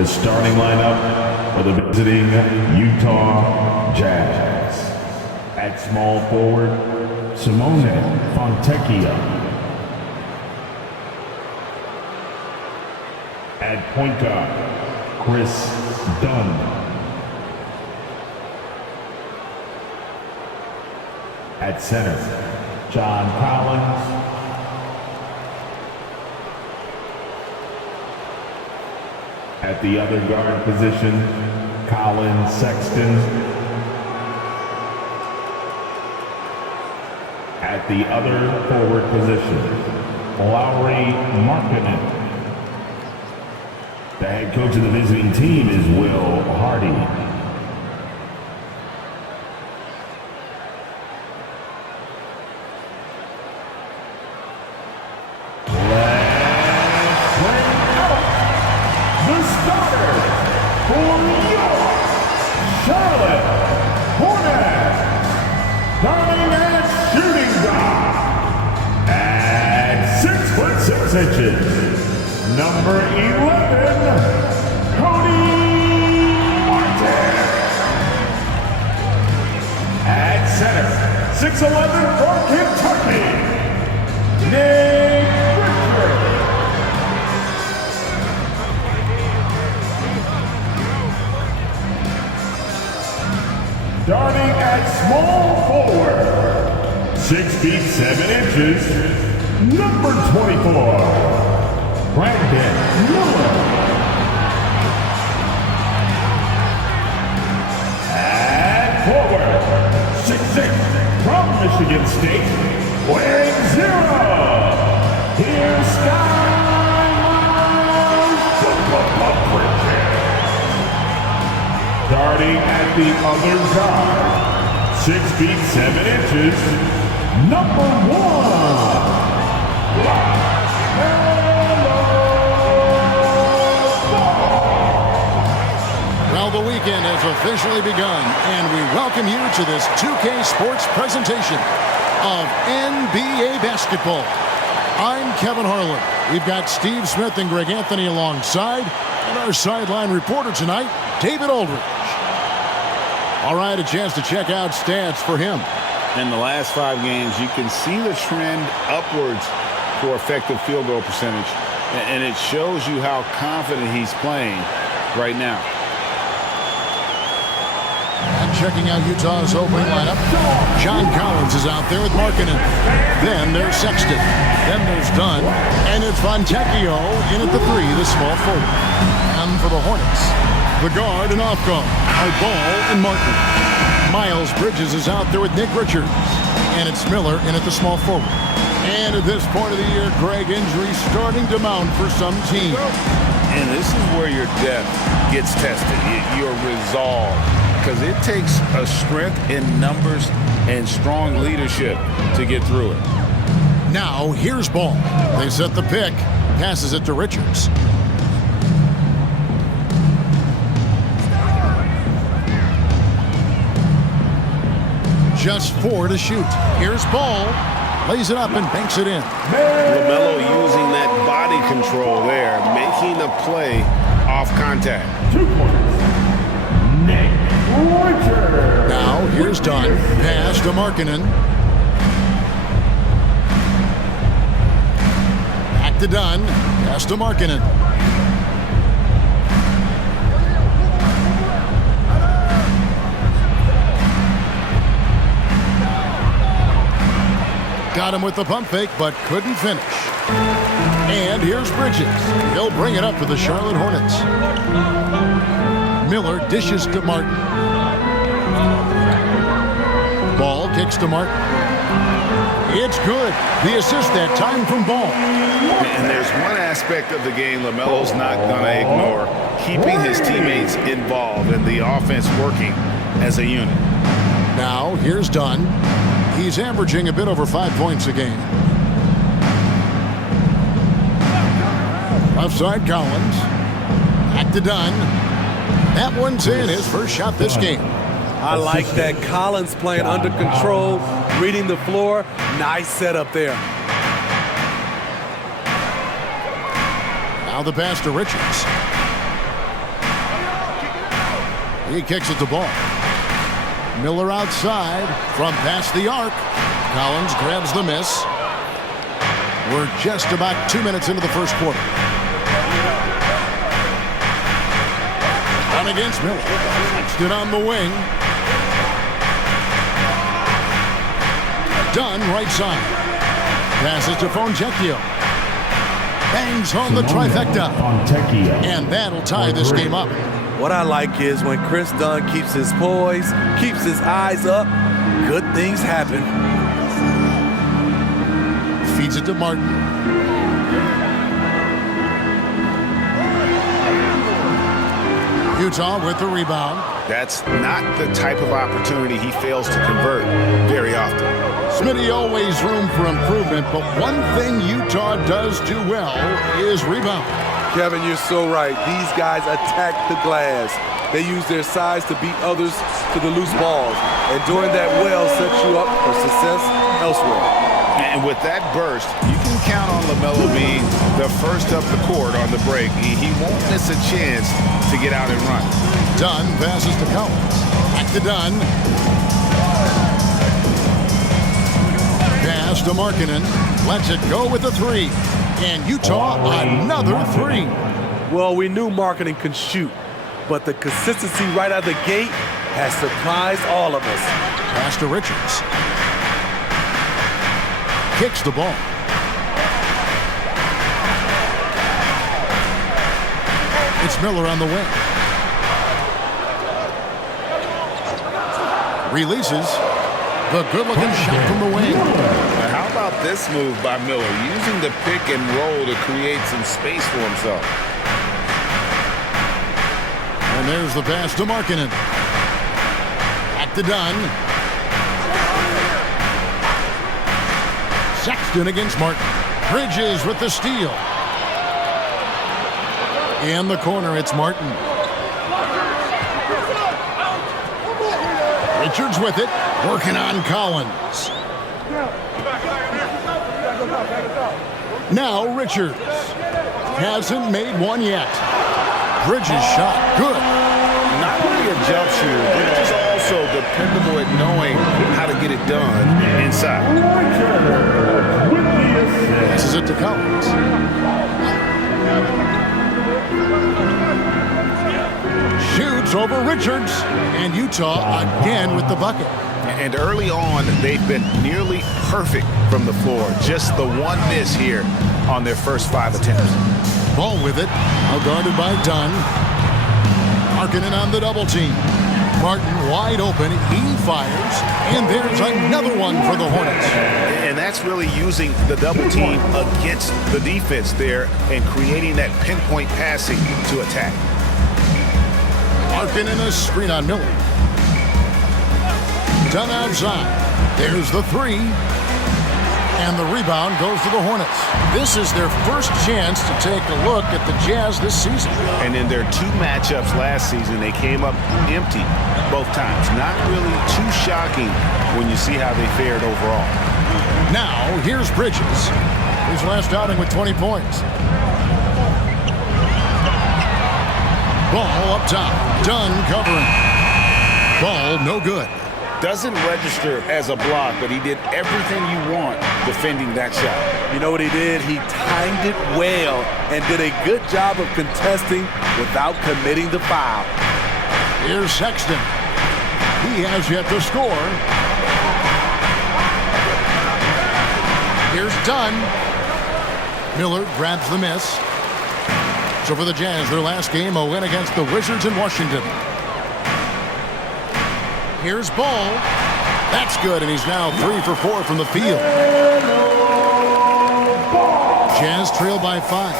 The starting lineup for the visiting Utah Jazz. At small forward, Simone Fontecchio. At point guard, Chris Dunn. At center, John Collins. At the other guard position, Colin Sexton. At the other forward position, Lowry Markkinen. The head coach of the visiting team is Will Hardy. Inches. Number 11, Cody Martin. At center, 6'11" from Kentucky, Nick Richards. Darting at small forward, 6 feet 7 inches. Number 24, Brandon Miller. At forward, 6'6", from Michigan State, wearing 0. Here's Skyline Bridges. Starting at the other guard, 6 feet 7 inches, number 1. Well, the weekend has officially begun, and we welcome you to this 2K Sports presentation of NBA basketball. I'm Kevin Harlan. We've got Steve Smith and Greg Anthony alongside, and our sideline reporter tonight, David Aldridge. All right, a chance to check out stats for him. In the last 5 games, you can see the trend upwards for effective field goal percentage, and it shows you how confident he's playing right now. And checking out Utah's opening lineup, John Collins is out there with Markkinen. Then there's Sexton. Then there's Dunn. And it's Fontecchio in at the 3, the small forward. And for the Hornets, the guard and off guard are Ball and Martin. Miles Bridges is out there with Nick Richards. And it's Miller in at the small forward. And at this point of the year, Greg, injury starting to mount for some teams. And this is where your depth gets tested, your resolve. Because it takes a strength in numbers and strong leadership to get through it. Now, here's Ball. They set the pick. Passes it to Richards. Just 4 to shoot. Here's Ball. Lays it up and banks it in. LaMelo using that body control there, making a play off contact. 2 points. Nick Richards. Now here's Dunn. Pass to Markkinen. Back to Dunn. Pass to Markkinen. Got him with the pump fake, but couldn't finish. And here's Bridges. He'll bring it up for the Charlotte Hornets. Miller dishes to Martin. Ball kicks to Martin. It's good. The assist that time from Ball. And there's one aspect of the game LaMelo's not going to ignore, keeping his teammates involved and the offense working as a unit. Now here's Dunn. He's averaging a bit over 5 points a game. Offside Collins. Back to Dunn. That one's in, his first shot this game. I like that. Collins playing under control, reading the floor. Nice setup there. Now the pass to Richards. He kicks it to Ball. Miller outside from past the arc. Collins grabs the miss. We're just about 2 minutes into the first quarter. On against Miller. Sexton on the wing. Dunn right side. Passes to Fontecchio. Bangs home the trifecta. And that'll tie this game up. What I like is when Chris Dunn keeps his poise, keeps his eyes up, good things happen. Feeds it to Martin. Utah with the rebound. That's not the type of opportunity he fails to convert very often. Smitty, always room for improvement, but one thing Utah does do well is rebound. Kevin, you're so right. These guys attack the glass. They use their size to beat others to the loose balls. And doing that well sets you up for success elsewhere. And with that burst, you can count on LaMelo being the first up the court on the break. He won't miss a chance to get out and run. Dunn passes to Collins. Back to Dunn. Pass to Markkanen. Lets it go with the three. And Utah, another three. Well, we knew Markkanen could shoot, but the consistency right out of the gate has surprised all of us. Pass to Richards. Kicks the ball. It's Miller on the wing. Releases. The good-looking shot from the wing. Now, how about this move by Miller, using the pick and roll to create some space for himself? And there's the pass to Markkanen. Back to Dunn. Sexton against Martin. Bridges with the steal. In the corner, it's Martin. Richards with it. Working on Collins. Now Richards. Hasn't made one yet. Bridges shot. Good. Not really a jump shooter, but just also dependable at knowing how to get it done inside. Passes it to Collins. Shoots over Richards. And Utah again with the bucket. And early on, they've been nearly perfect from the floor. Just the one miss here on their first 5 attempts. Ball with it. Now guarded by Dunn. Markkanen on the double team. Martin wide open. He fires. And there's another one for the Hornets. And that's really using the double team against the defense there and creating that pinpoint passing to attack. Markkanen a screen on Miller. Dunn outside. There's the three. And the rebound goes to the Hornets. This is their first chance to take a look at the Jazz this season. And in their 2 matchups last season, they came up empty both times. Not really too shocking when you see how they fared overall. Now, here's Bridges. His last outing with 20 points. Ball up top. Dunn covering. Ball no good. Doesn't register as a block, but he did everything you want defending that shot. You know what he did? He timed it well and did a good job of contesting without committing the foul. Here's Sexton. He has yet to score. Here's Dunn. Miller grabs the miss. So for the Jazz, their last game, a win against the Wizards in Washington. Here's Ball. That's good, and he's now 3 for 4 from the field. Jazz trail by 5.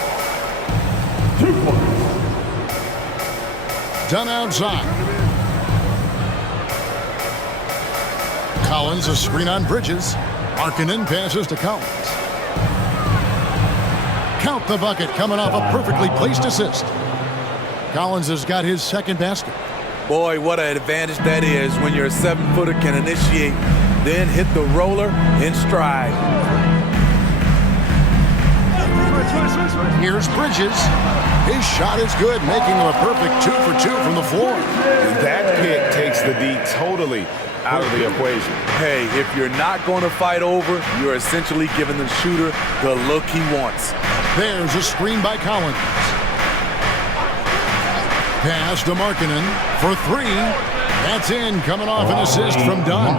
2 points. Dunn outside. Collins a screen on Bridges. Markkanen passes to Collins. Count the bucket coming off a perfectly placed assist. Collins has got his second basket. Boy, what an advantage that is when your 7-footer can initiate, then hit the roller in stride. Here's Bridges. His shot is good, making him a perfect 2 for 2 from the floor. That pick takes the D totally out of the equation. Hey, if you're not going to fight over, you're essentially giving the shooter the look he wants. There's a screen by Collins. Pass to Markkanen for 3. That's in, coming off an assist from Dunn.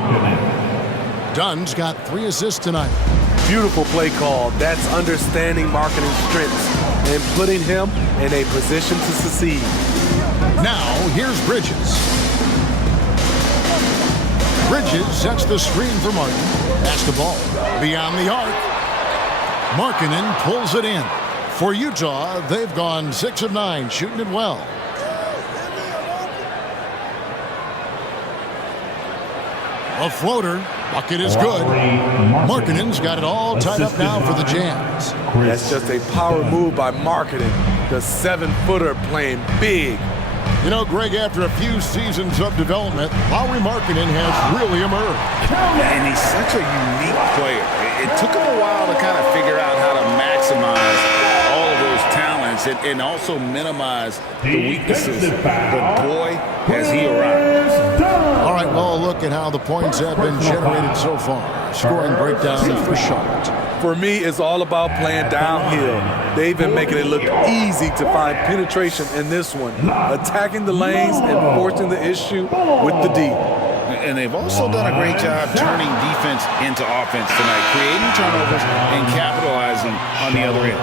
Dunn's got 3 assists tonight. Beautiful play call. That's understanding Markkanen's strengths and putting him in a position to succeed. Now, here's Bridges. Bridges sets the screen for Martin. Pass the ball beyond the arc. Markkanen pulls it in. For Utah, they've gone 6 of 9, shooting it well. A floater. Bucket is good. Markkanen's got it all tied up now for the Jazz. That's just a power move by Markkanen. The 7-footer playing big. You know, Greg, after a few seasons of development, Lauri Markkanen has really emerged. And he's such a unique player. It took him a while to kind of figure out how to maximize all of those talents and also minimize the weaknesses. But boy, has he arrived. All right, well, look at how the points have been generated so far. Scoring breakdown for Charlotte. For me, it's all about playing downhill. They've been making it look easy to find penetration in this one, attacking the lanes and forcing the issue with the D. And they've also done a great job turning defense into offense tonight, creating turnovers and capitalizing on the other end.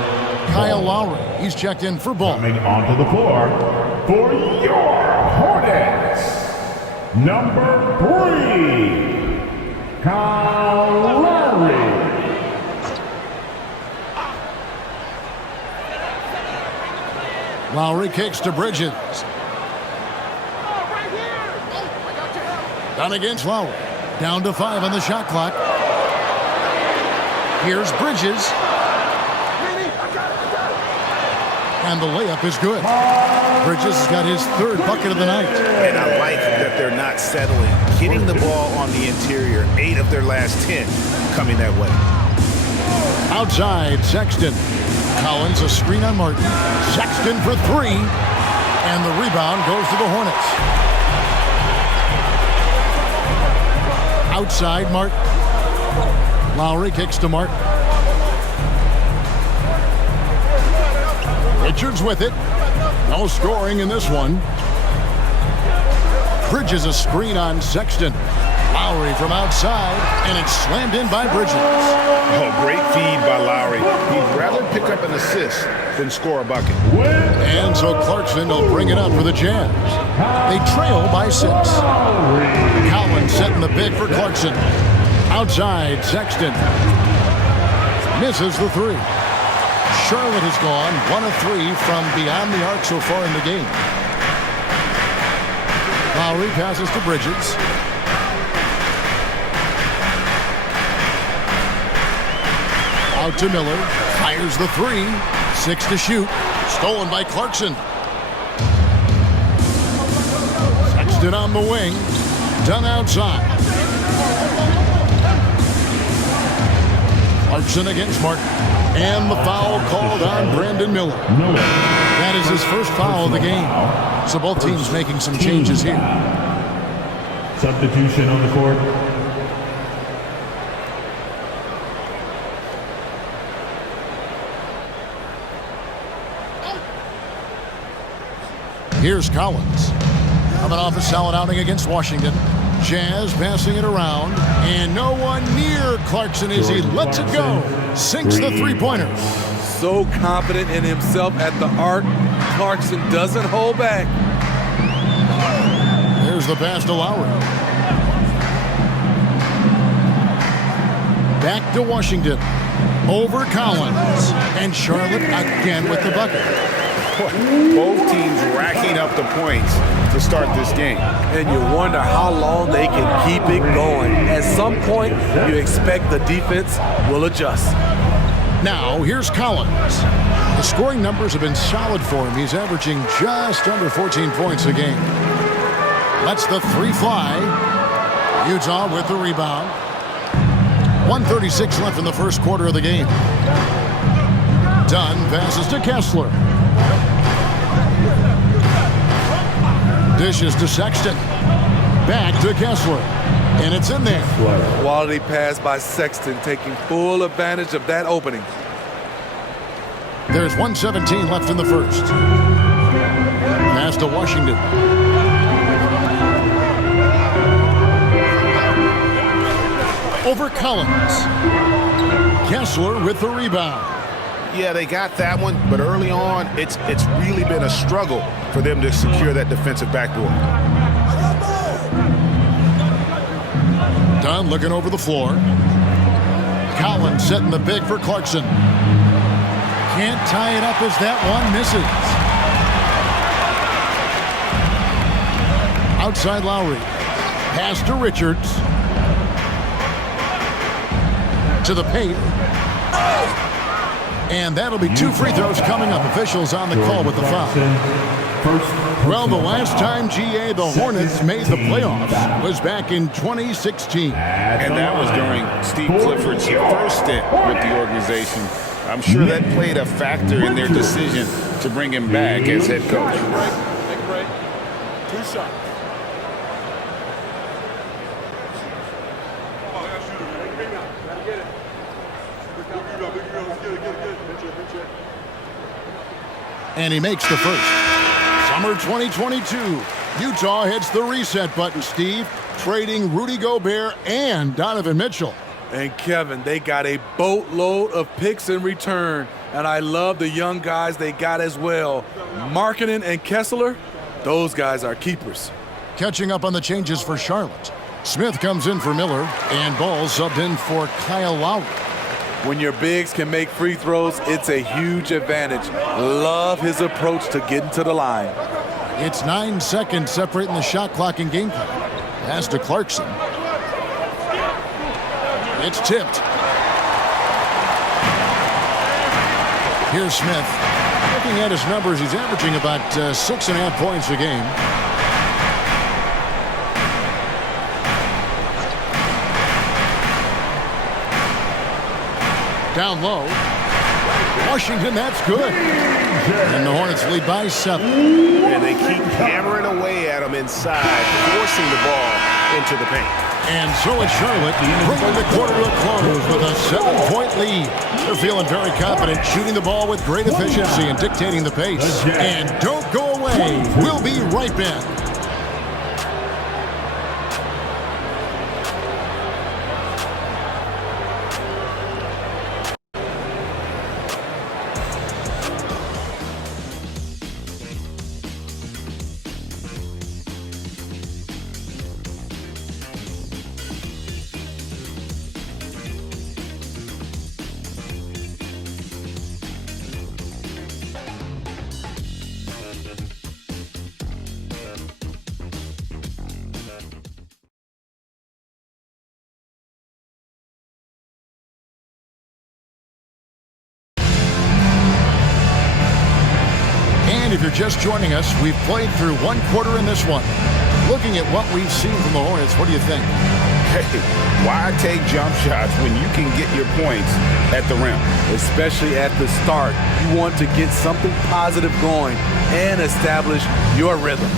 Kyle Lowry, he's checked in for ball. Coming onto the floor for your Hornets, number 3, Kyle Lowry. Lowry kicks to Bridges. Down against Lowry. Down to 5 on the shot clock. Here's Bridges. And the layup is good. Bridges has got his 3rd bucket of the night. And I like that they're not settling. Getting the ball on the interior, 8 of their last 10 coming that way. Outside, Sexton. Collins, a screen on Martin. Sexton for 3. And the rebound goes to the Hornets. Outside, Martin. Lowry kicks to Martin. Richards with it. No scoring in this one. Bridges a screen on Sexton. Lowry from outside, and it's slammed in by Bridges. Oh, great feed by Lowry. He'd rather pick up an assist than score a bucket. And so Clarkson will bring it up for the Jazz. They trail by 6. Collins setting the pick for Clarkson. Outside, Sexton. Misses the 3. Charlotte has gone 1 of 3 from beyond the arc so far in the game. Lowry passes to Bridges. Out to Miller. Fires the 3. 6 to shoot. Stolen by Clarkson. Sexton on the wing. Done outside. Clarkson against Martin. And the foul called on Brandon Miller. That is his first foul of the game. So both teams making some changes here. Substitution on the court. Here's Collins. Coming off a solid outing against Washington. Jazz passing it around. And no one near Clarkson as he lets it go. Sinks the 3-pointer. So confident in himself at the arc. Clarkson doesn't hold back. There's the pass to Lowry. Back to Washington. Over Collins. And Charlotte again with the bucket. Both teams racking up the points to start this game. And you wonder how long they can keep it going. At some point, you expect the defense will adjust. Now, here's Collins. The scoring numbers have been solid for him. He's averaging just under 14 points a game. Lets the 3 fly. Utah with the rebound. 1:36 left in the first quarter of the game. Dunn passes to Kessler. Dishes to Sexton. Back to Kessler. And it's in there. Quality pass by Sexton, taking full advantage of that opening. There's 1:17 left in the first. Pass to Washington. Over Collins. Kessler with the rebound. Yeah, they got that one, but early on, it's really been a struggle for them to secure that defensive backboard. Dunn looking over the floor. Collins setting the pick for Clarkson. Can't tie it up as that one misses. Outside Lowry. Pass to Richards. To the paint. And that'll be 2 free throws coming up. Officials on the call with the foul. Well, the last time GA the Hornets made the playoffs was back in 2016. And that was during Steve Clifford's first stint with the organization. I'm sure that played a factor in their decision to bring him back as head coach. Take a break. 2 shots. And he makes the first. Summer 2022. Utah hits the reset button, Steve, trading Rudy Gobert and Donovan Mitchell. And Kevin, they got a boatload of picks in return. And I love the young guys they got as well. Markkanen and Kessler, those guys are keepers. Catching up on the changes for Charlotte. Smith comes in for Miller, and Ball subbed in for Kyle Lowry. When your bigs can make free throws, it's a huge advantage. Love his approach to getting to the line. It's 9 seconds separating the shot clock and game clock. Pass to Clarkson. It's tipped. Here's Smith. Looking at his numbers, he's averaging about 6.5 points a game. Down low. Washington, that's good. And the Hornets lead by 7. And they keep hammering away at them inside, forcing the ball into the paint. And so it's Charlotte bringing the quarter to a close with a 7-point lead. They're feeling very confident, shooting the ball with great efficiency and dictating the pace. And don't go away. We'll be right back. And if you're just joining us, we've played through 1 quarter in this one. Looking at what we've seen from the Hornets, what do you think? Hey, why take jump shots when you can get your points at the rim? Especially at the start. You want to get something positive going and establish your rhythm.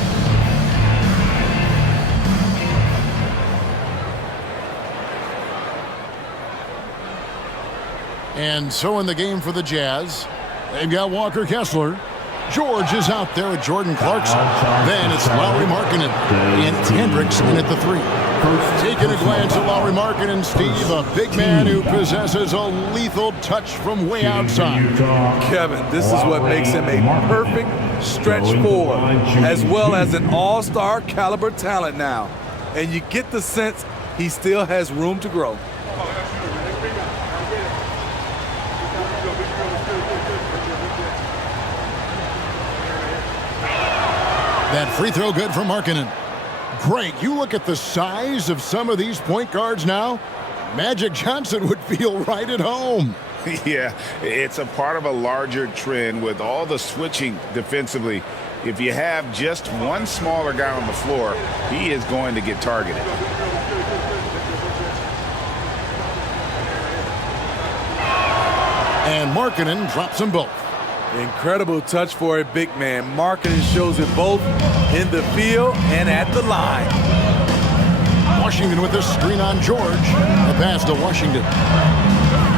And so in the game for the Jazz, they've got Walker Kessler. George is out there with Jordan Clarkson. Then it's Lowry Markkanen and Hendricks in at the 3. Taking a glance at Lowry Markkanen, Steve, a big man who possesses a lethal touch from way outside. Kevin, this is what makes him a perfect stretch forward, as well as an all-star caliber talent now. And you get the sense he still has room to grow. That free throw good for Markkanen. Greg, you look at the size of some of these point guards now. Magic Johnson would feel right at home. Yeah, it's a part of a larger trend with all the switching defensively. If you have just one smaller guy on the floor, he is going to get targeted. And Markkanen drops them both. Incredible touch for a big man. Markkanen shows it both in the field and at the line. Washington with the screen on George. The pass to Washington.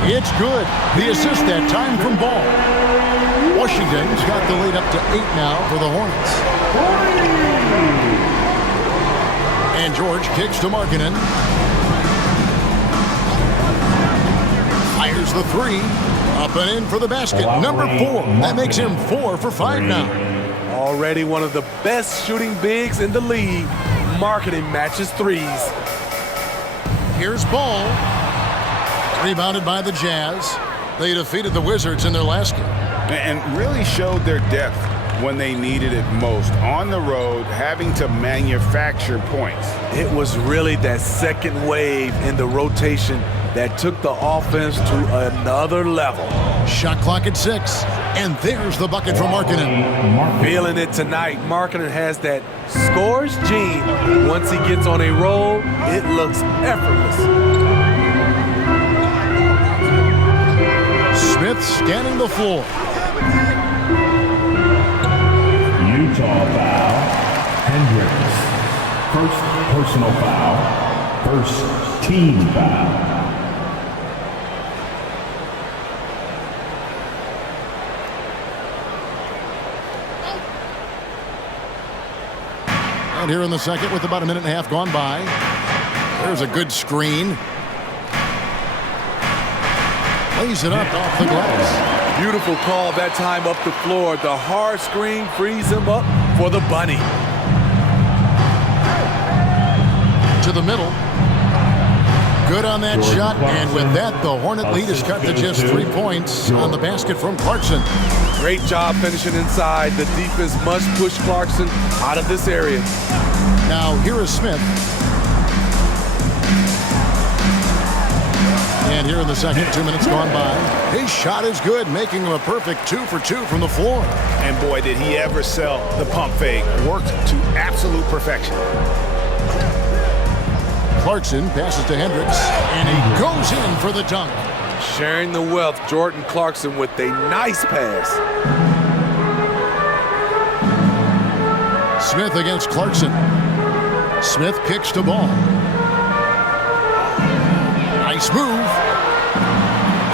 It's good. The assist that time from Ball. Washington's got the lead up to 8 now for the Hornets. And George kicks to Markkanen. Fires the three. Up and in for the basket. Number 4. That makes him 4 for 5 now. Already one of the best shooting bigs in the league. Markkanen matches threes. Here's Ball. Rebounded by the Jazz. They defeated the Wizards in their last game. And really showed their depth when they needed it most. On the road, having to manufacture points. It was really that second wave in the rotation that took the offense to another level. Shot clock at 6. And there's the bucket from Markkanen. Feeling it tonight. Markkanen has that scores gene. Once he gets on a roll, it looks effortless. Smith scanning the floor. Utah foul. Hendricks. First personal foul. First team foul. And here in the second with about a minute and a half gone by. There's a good screen. Lays it up off the glass. Beautiful call that time up the floor. The hard screen frees him up for the bunny. To the middle. Good on that shot. And with that, the Hornet lead is cut to just 3 points on the basket from Clarkson. Great job finishing inside. The defense must push Clarkson out of this area. Now here is Smith. And here in the second, 2 minutes gone by. His shot is good, making him a perfect 2 for 2 from the floor. And boy, did he ever sell the pump fake. Worked to absolute perfection. Clarkson passes to Hendricks, and he goes in for the dunk. Sharing the wealth, Jordan Clarkson with a nice pass. Smith against Clarkson. Smith kicks to Ball. Nice move.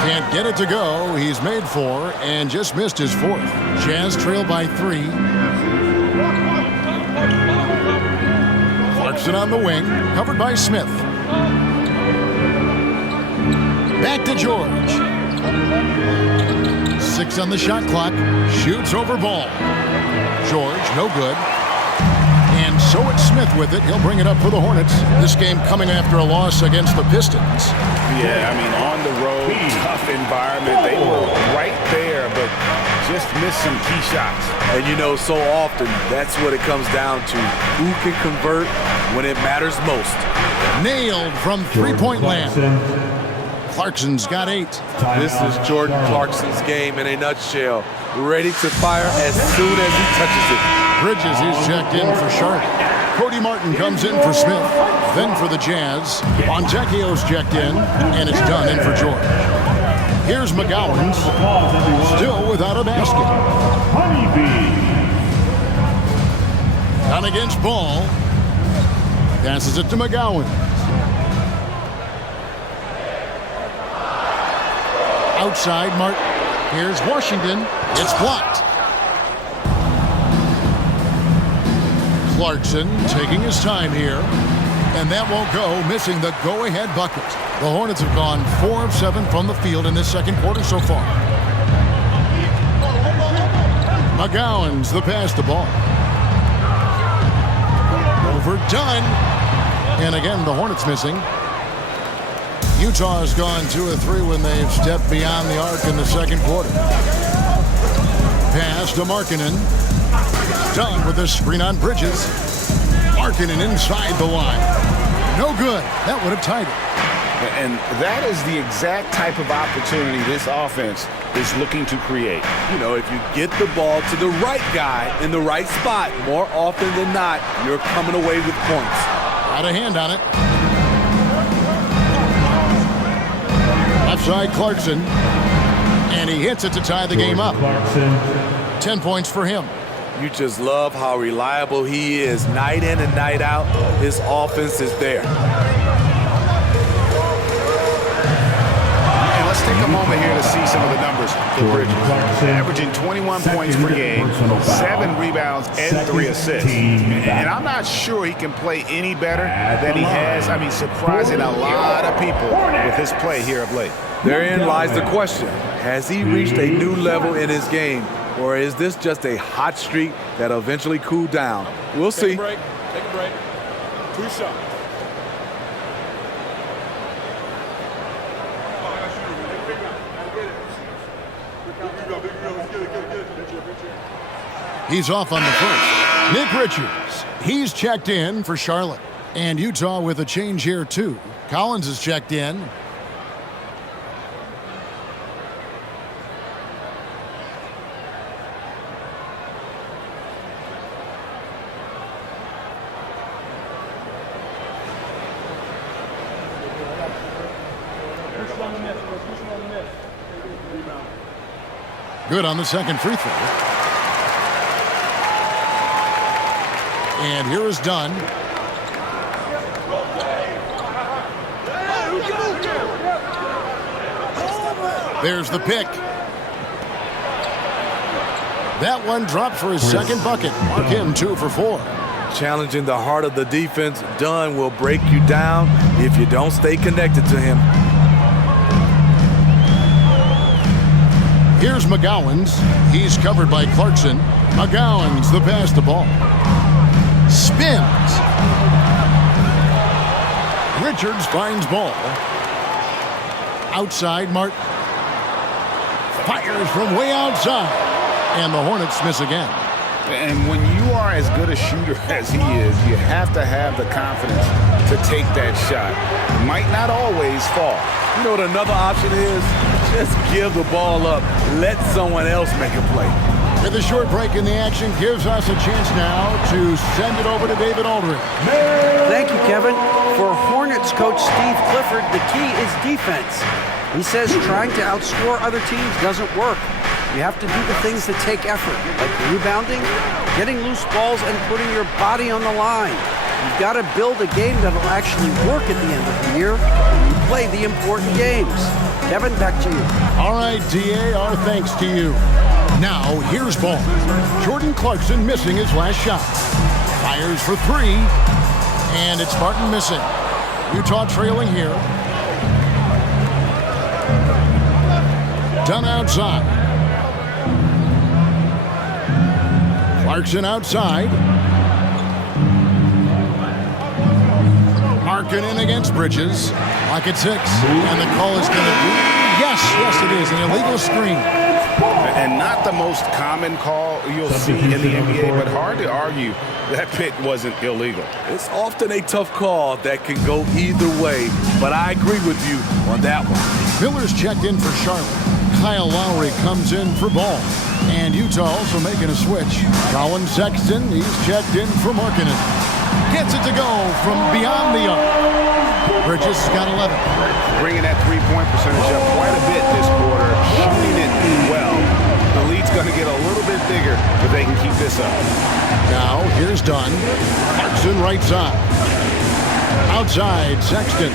Can't get it to go. He's made 4 and just missed his 4th. Jazz trail by 3. Clarkson on the wing, covered by Smith. Back to George. 6 on the shot clock. Shoots over Ball. George, no good. And so it's Smith with it. He'll bring it up for the Hornets. This game coming after a loss against the Pistons. Yeah, I mean, on the road, tough environment. They were right there, but just missed some key shots. And you know, so often, that's what it comes down to. Who can convert when it matters most? Nailed from three-point land. Clarkson's got 8. This is Jordan Clarkson's game in a nutshell. Ready to fire as soon as he touches it. Bridges is checked in for Sharp. Cody Martin comes in for Smith. Then for the Jazz. Fontecchio's checked in, and it's done in for George. Here's McGowan, still without a basket. Down against Ball. Passes it to McGowan. Outside Martin. Here's Washington. It's blocked. Clarkson taking his time here. And that won't go, missing the go-ahead bucket. The Hornets have gone 4 of 7 from the field in this second quarter so far. McGowan's the pass to Ball. Overdone. And again, the Hornets missing. Utah has gone 2 of 3 when they've stepped beyond the arc in the second quarter. Pass to Markkanen. Done with a screen on Bridges. Markkanen inside the line. No good. That would have tied it. And that is the exact type of opportunity this offense is looking to create. You know, if you get the ball to the right guy in the right spot, more often than not, you're coming away with points. Got a hand on it. Left side Clarkson. And he hits it to tie the game up. 10 points for him. You just love how reliable he is. Night in and night out, his offense is there. And let's take a moment here to see some of the numbers for Bridges. Averaging 21 points per game, 7 rebounds, and 3 assists. And I'm not sure he can play any better than he has. I mean, surprising a lot of people with his play here of late. Therein lies the question. Has he reached a new level in his game? Or is this just a hot streak that'll eventually cool down? We'll see. Take a break. 2 shots. He's off on the first. Nick Richards, he's checked in for Charlotte. And Utah with a change here too. Collins is checked in. Good on the second free throw. And here is Dunn. There's the pick. That one dropped for his second bucket. Mark him 2 for 4. Challenging the heart of the defense, Dunn will break you down if you don't stay connected to him. Here's McGowan's. He's covered by Clarkson. McGowan's the pass the ball. Spins. Richards finds ball. Outside, Martin. Fires from way outside. And the Hornets miss again. And when you are as good a shooter as he is, you have to have the confidence to take that shot. It might not always fall. You know what another option is? Just give the ball up. Let someone else make a play. With a short break in the action, gives us a chance now to send it over to David Aldridge. Thank you, Kevin. For Hornets coach Steve Clifford, the key is defense. He says trying to outscore other teams doesn't work. You have to do the things that take effort, like rebounding, getting loose balls, and putting your body on the line. You've got to build a game that'll actually work at the end of the year when you play the important games. Kevin, back to you. All right, DA, our thanks to you. Now, here's ball. Jordan Clarkson missing his last shot. Fires for 3, and it's Martin missing. Utah trailing here. Dunn outside. Clarkson outside. Marking in against Bridges. Lock at 6. And the call is going to be, yes, it is, an illegal screen. And not the most common call you'll see in the NBA, but hard to argue that pick wasn't illegal. It's often a tough call that can go either way, but I agree with you on that one. Miller's checked in for Charlotte. Kyle Lowry comes in for ball. And Utah also making a switch. Colin Sexton, he's checked in for Markkanen. Gets it to go from beyond the arc. Bridges has got 11. Bringing that three-point percentage up quite a bit this quarter, shooting it well. The lead's going to get a little bit bigger if they can keep this up. Now, here's Dunn. Clarkson right side. Outside, Sexton.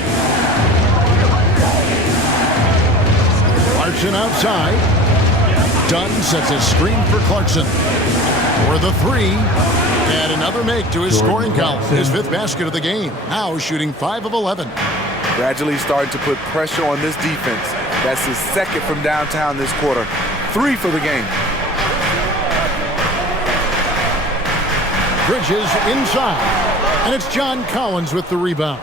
Clarkson outside. Dunn sets a screen for Clarkson. For the 3. And another make to his scoring column. His 5th basket of the game. Now shooting 5 of 11. Gradually starting to put pressure on this defense. That's his 2nd from downtown this quarter. 3 for the game. Bridges inside. And it's John Collins with the rebound.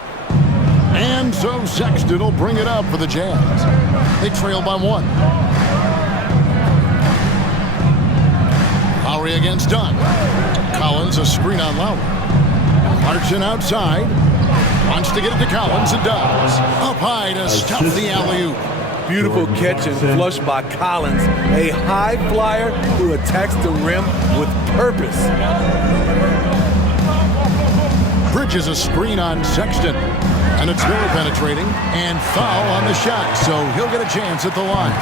And so Sexton will bring it up for the Jazz. They trail by 1. Lowry against Dunn. Collins a screen on Lowry. Clarkson outside. Wants to get it to Collins and does. Up high to stuff the alley-oop. Beautiful catch and flush by Collins. A high flyer who attacks the rim with purpose. Bridges a screen on Sexton. And it's Miller penetrating. And foul on the shot. So he'll get a chance at the line.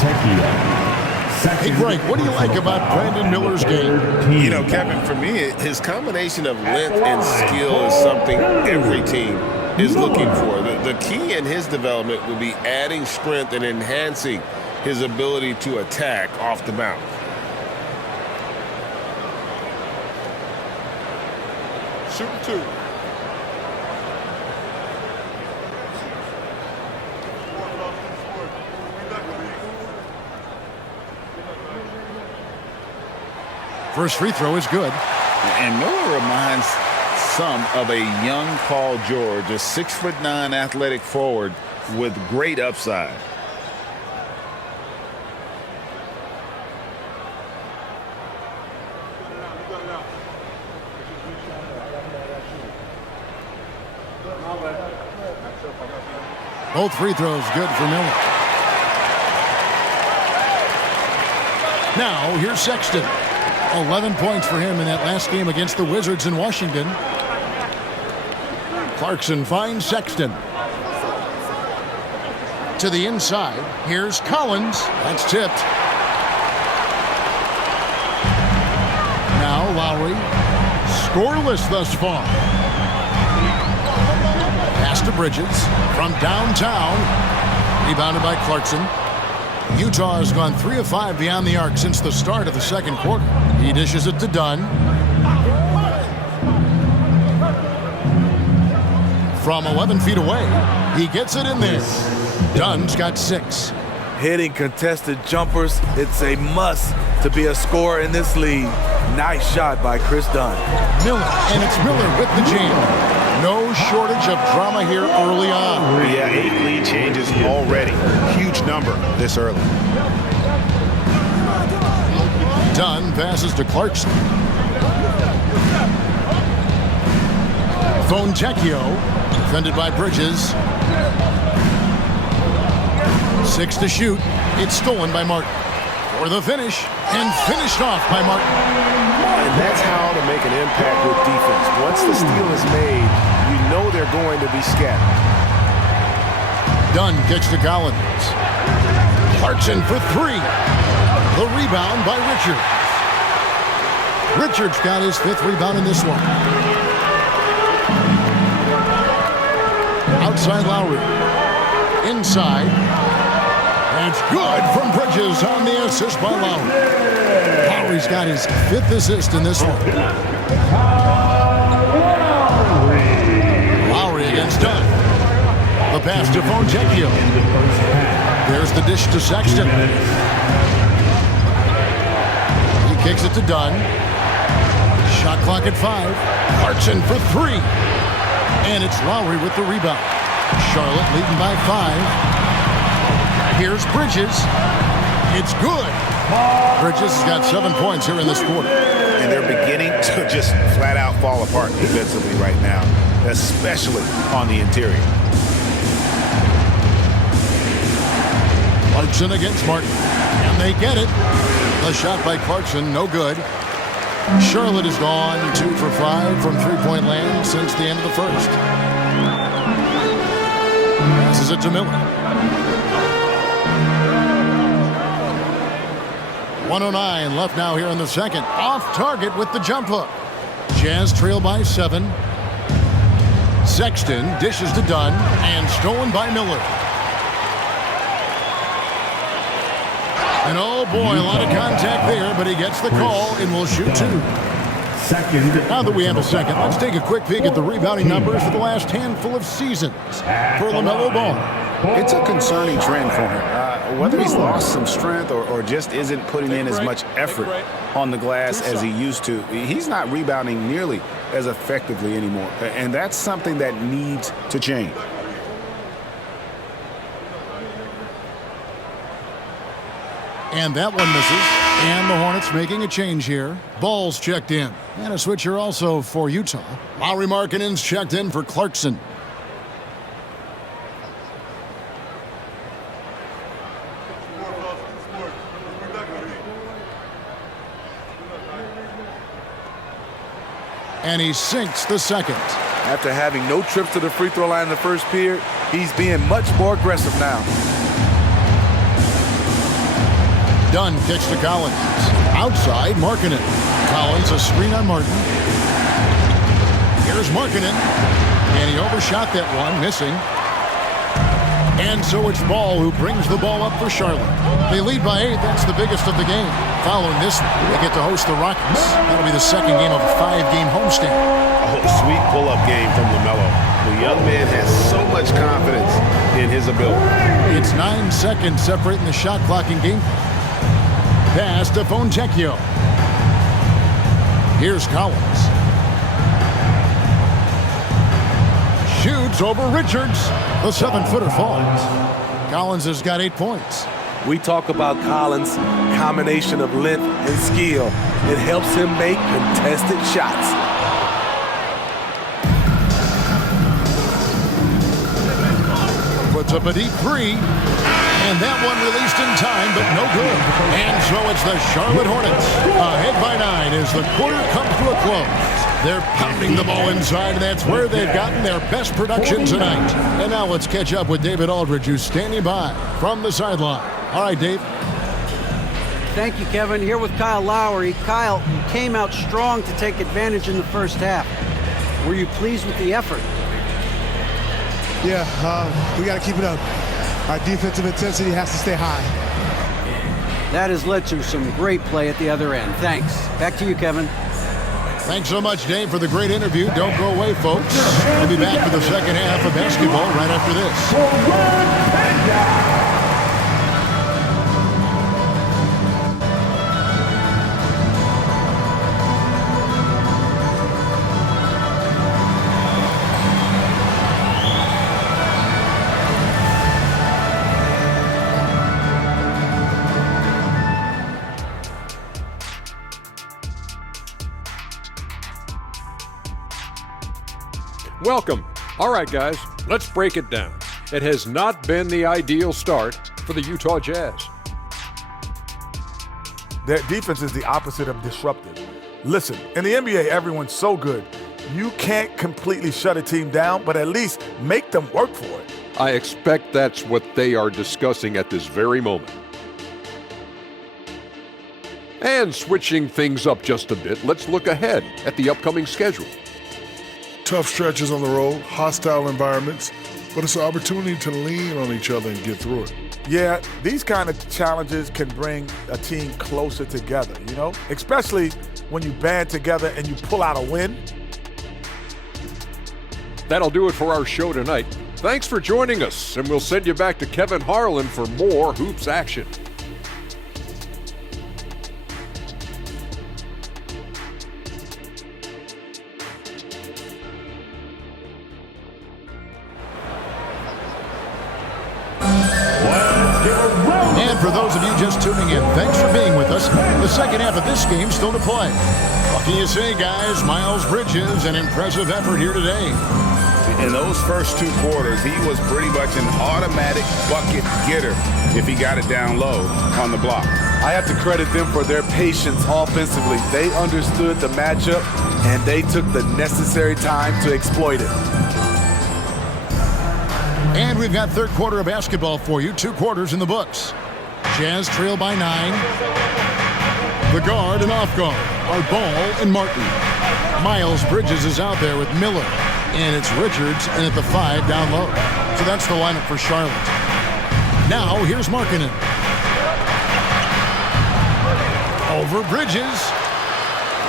Hey, Greg, what do you like about Brandon Miller's game? You know, Kevin, for me, his combination of length and skill is something every team is looking for. The key in his development will be adding strength and enhancing his ability to attack off the bounce. Shooting 2. First free throw is good. And Miller reminds some of a young Paul George, a 6'9" athletic forward with great upside. Both free throws good for Miller. Now, here's Sexton. 11 points for him in that last game against the Wizards in Washington. Clarkson finds Sexton. To the inside. Here's Collins. That's tipped. Now Lowry. Scoreless thus far. Pass to Bridges from downtown. Rebounded by Clarkson. Utah has gone 3 of 5 beyond the arc since the start of the second quarter. He dishes it to Dunn. From 11 feet away, he gets it in there. Dunn's got 6. Hitting contested jumpers, it's a must to be a scorer in this league. Nice shot by Chris Dunn. Miller, and it's Miller with the jam. No shortage of drama here early on. Yeah, 8 lead changes already. Huge number this early. Dunn passes to Clarkson. Fontecchio, defended by Bridges. 6 to shoot. It's stolen by Martin. For the finish, and finished off by Martin. And that's how to make an impact with defense. Once the steal is made, you know they're going to be scattered. Dunn kicks to Collins. Clarkson for 3. The rebound by Richards. Richards got his 5th rebound in this one. Outside Lowry. Inside. And it's good from Bridges on the assist by Lowry. Lowry's got his 5th assist in this one. Lowry against Dunn. The pass to Fontecchio. There's the dish to Sexton. He kicks it to Dunn. Shot clock at 5. Clarkson for 3. And it's Lowry with the rebound. Charlotte leading by 5. Here's Bridges. It's good. Bridges has got 7 points here in this quarter. And they're beginning to just flat out fall apart defensively right now, especially on the interior. Clarkson against Martin. And they get it. The shot by Clarkson, no good. Charlotte has gone 2 for 5 from three-point land since the end of the first. Passes it to Miller. 1:09 left now here in the second. Off target with the jump hook. Jazz trail by 7. Sexton dishes to Dunn and stolen by Miller. And oh boy, a lot of contact there, but he gets the call and will shoot 2. Now that we have a second, let's take a quick peek at the rebounding numbers for the last handful of seasons for LaMelo Ball. It's a concerning trend for him. Whether he's lost some strength or just isn't putting in as much effort on the glass as he used to, he's not rebounding nearly as effectively anymore. And that's something that needs to change. And that one misses. And the Hornets making a change here. Ball's checked in. And a switcher also for Utah. Lowry Markkanen's checked in for Clarkson. And he sinks the second. After having no trips to the free throw line in the first period, he's being much more aggressive now. Dunn kicks to Collins. Outside, Markkanen. Collins, a screen on Martin. Here's Markkanen. And he overshot that one, missing. And so it's Ball who brings the ball up for Charlotte. They lead by 8. That's the biggest of the game. Following this, they get to host the Rockets. That'll be the second game of a 5-game homestand. Oh, sweet pull-up game from LaMelo. The young man has so much confidence in his ability. It's 9 seconds separating the shot clock and game. Pass to Fontecchio. Here's Collins. Shoots over Richards. The 7-footer falls. Collins has got 8 points. We talk about Collins' combination of length and skill. It helps him make contested shots. Puts up a deep 3. And that one released in time, but no good. And so it's the Charlotte Hornets. Ahead by 9 as the quarter comes to a close. They're pounding the ball inside, and that's where they've gotten their best production tonight. And now let's catch up with David Aldridge, who's standing by from the sideline. All right, Dave. Thank you, Kevin. Here with Kyle Lowry. Kyle, you came out strong to take advantage in the first half. Were you pleased with the effort? Yeah, we got to keep it up. Our defensive intensity has to stay high. That has led to some great play at the other end. Thanks. Back to you, Kevin. Thanks so much, Dave, for the great interview. Don't go away, folks. We'll be back for the second half of basketball right after this. Welcome. All right, guys, let's break it down. It has not been the ideal start for the Utah Jazz. Their defense is the opposite of disruptive. Listen, in the NBA, everyone's so good. You can't completely shut a team down, but at least make them work for it. I expect that's what they are discussing at this very moment. And switching things up just a bit, let's look ahead at the upcoming schedule. Tough stretches on the road, hostile environments, but it's an opportunity to lean on each other and get through it. Yeah, these kind of challenges can bring a team closer together, you know? Especially when you band together and you pull out a win. That'll do it for our show tonight. Thanks for joining us, and we'll send you back to Kevin Harlan for more hoops action. And for those of you just tuning in, thanks for being with us. The second half of this game still to play. What can you say, guys? Miles Bridges, an impressive effort here today. In those first 2 quarters, he was pretty much an automatic bucket getter if he got it down low on the block. I have to credit them for their patience offensively. They understood the matchup, and they took the necessary time to exploit it. And we've got third quarter of basketball for you. 2 quarters in the books. Jazz trail by 9. The guard and off guard are Ball and Martin. Miles Bridges is out there with Miller. And it's Richards and at the 5 down low. So that's the lineup for Charlotte. Now here's Markkanen. Over Bridges.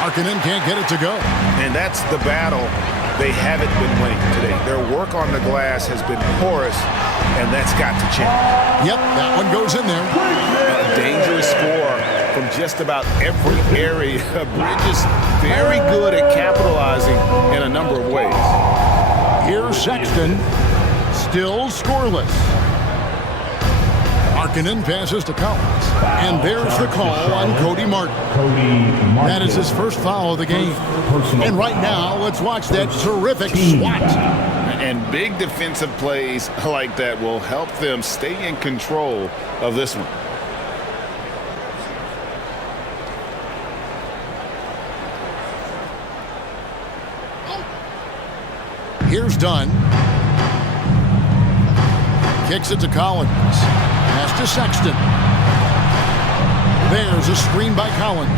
Markkanen can't get it to go. And that's the battle they haven't been winning today. Their work on the glass has been porous, and that's got to change. Yep, that one goes in there. A dangerous score from just about every area. Bridges very good at capitalizing in a number of ways. Here's Sexton, still scoreless. Markkanen passes to Collins. And there's the call on Cody Martin. That is his first foul of the game. And right now, let's watch that terrific swat. And big defensive plays like that will help them stay in control of this one. Here's Dunn. Kicks it to Collins. Pass to Sexton. There's a screen by Collins.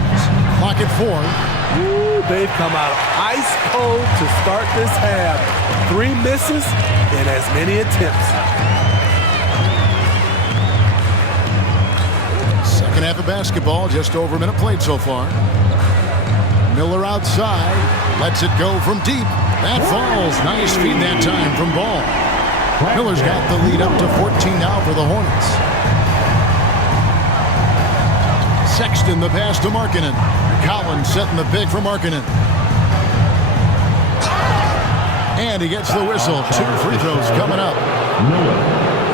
Clock at 4. Ooh, they've come out ice cold to start this half. 3 misses in as many attempts. Second half of basketball, just over a minute played so far. Miller outside, lets it go from deep. That falls. Nice feed that time from Ball. Miller's got the lead up to 14 now for the Hornets. Sexton the pass to Markkanen. Collins setting the pick for Markkanen. And he gets the whistle. 2 free throws coming up.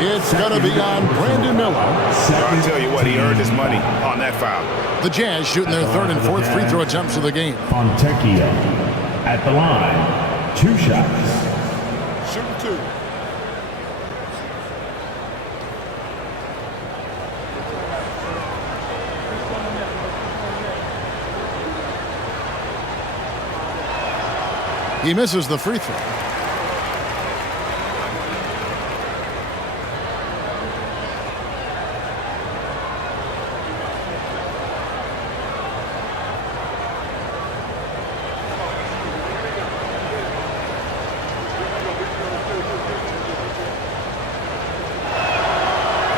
It's going to be on Brandon Miller. I'll tell you what, he earned his money on that foul. The Jazz shooting their 3rd and 4th free throw attempts of the game. Fontecchio at the line. 2 shots. Shoot 2. He misses the free throw.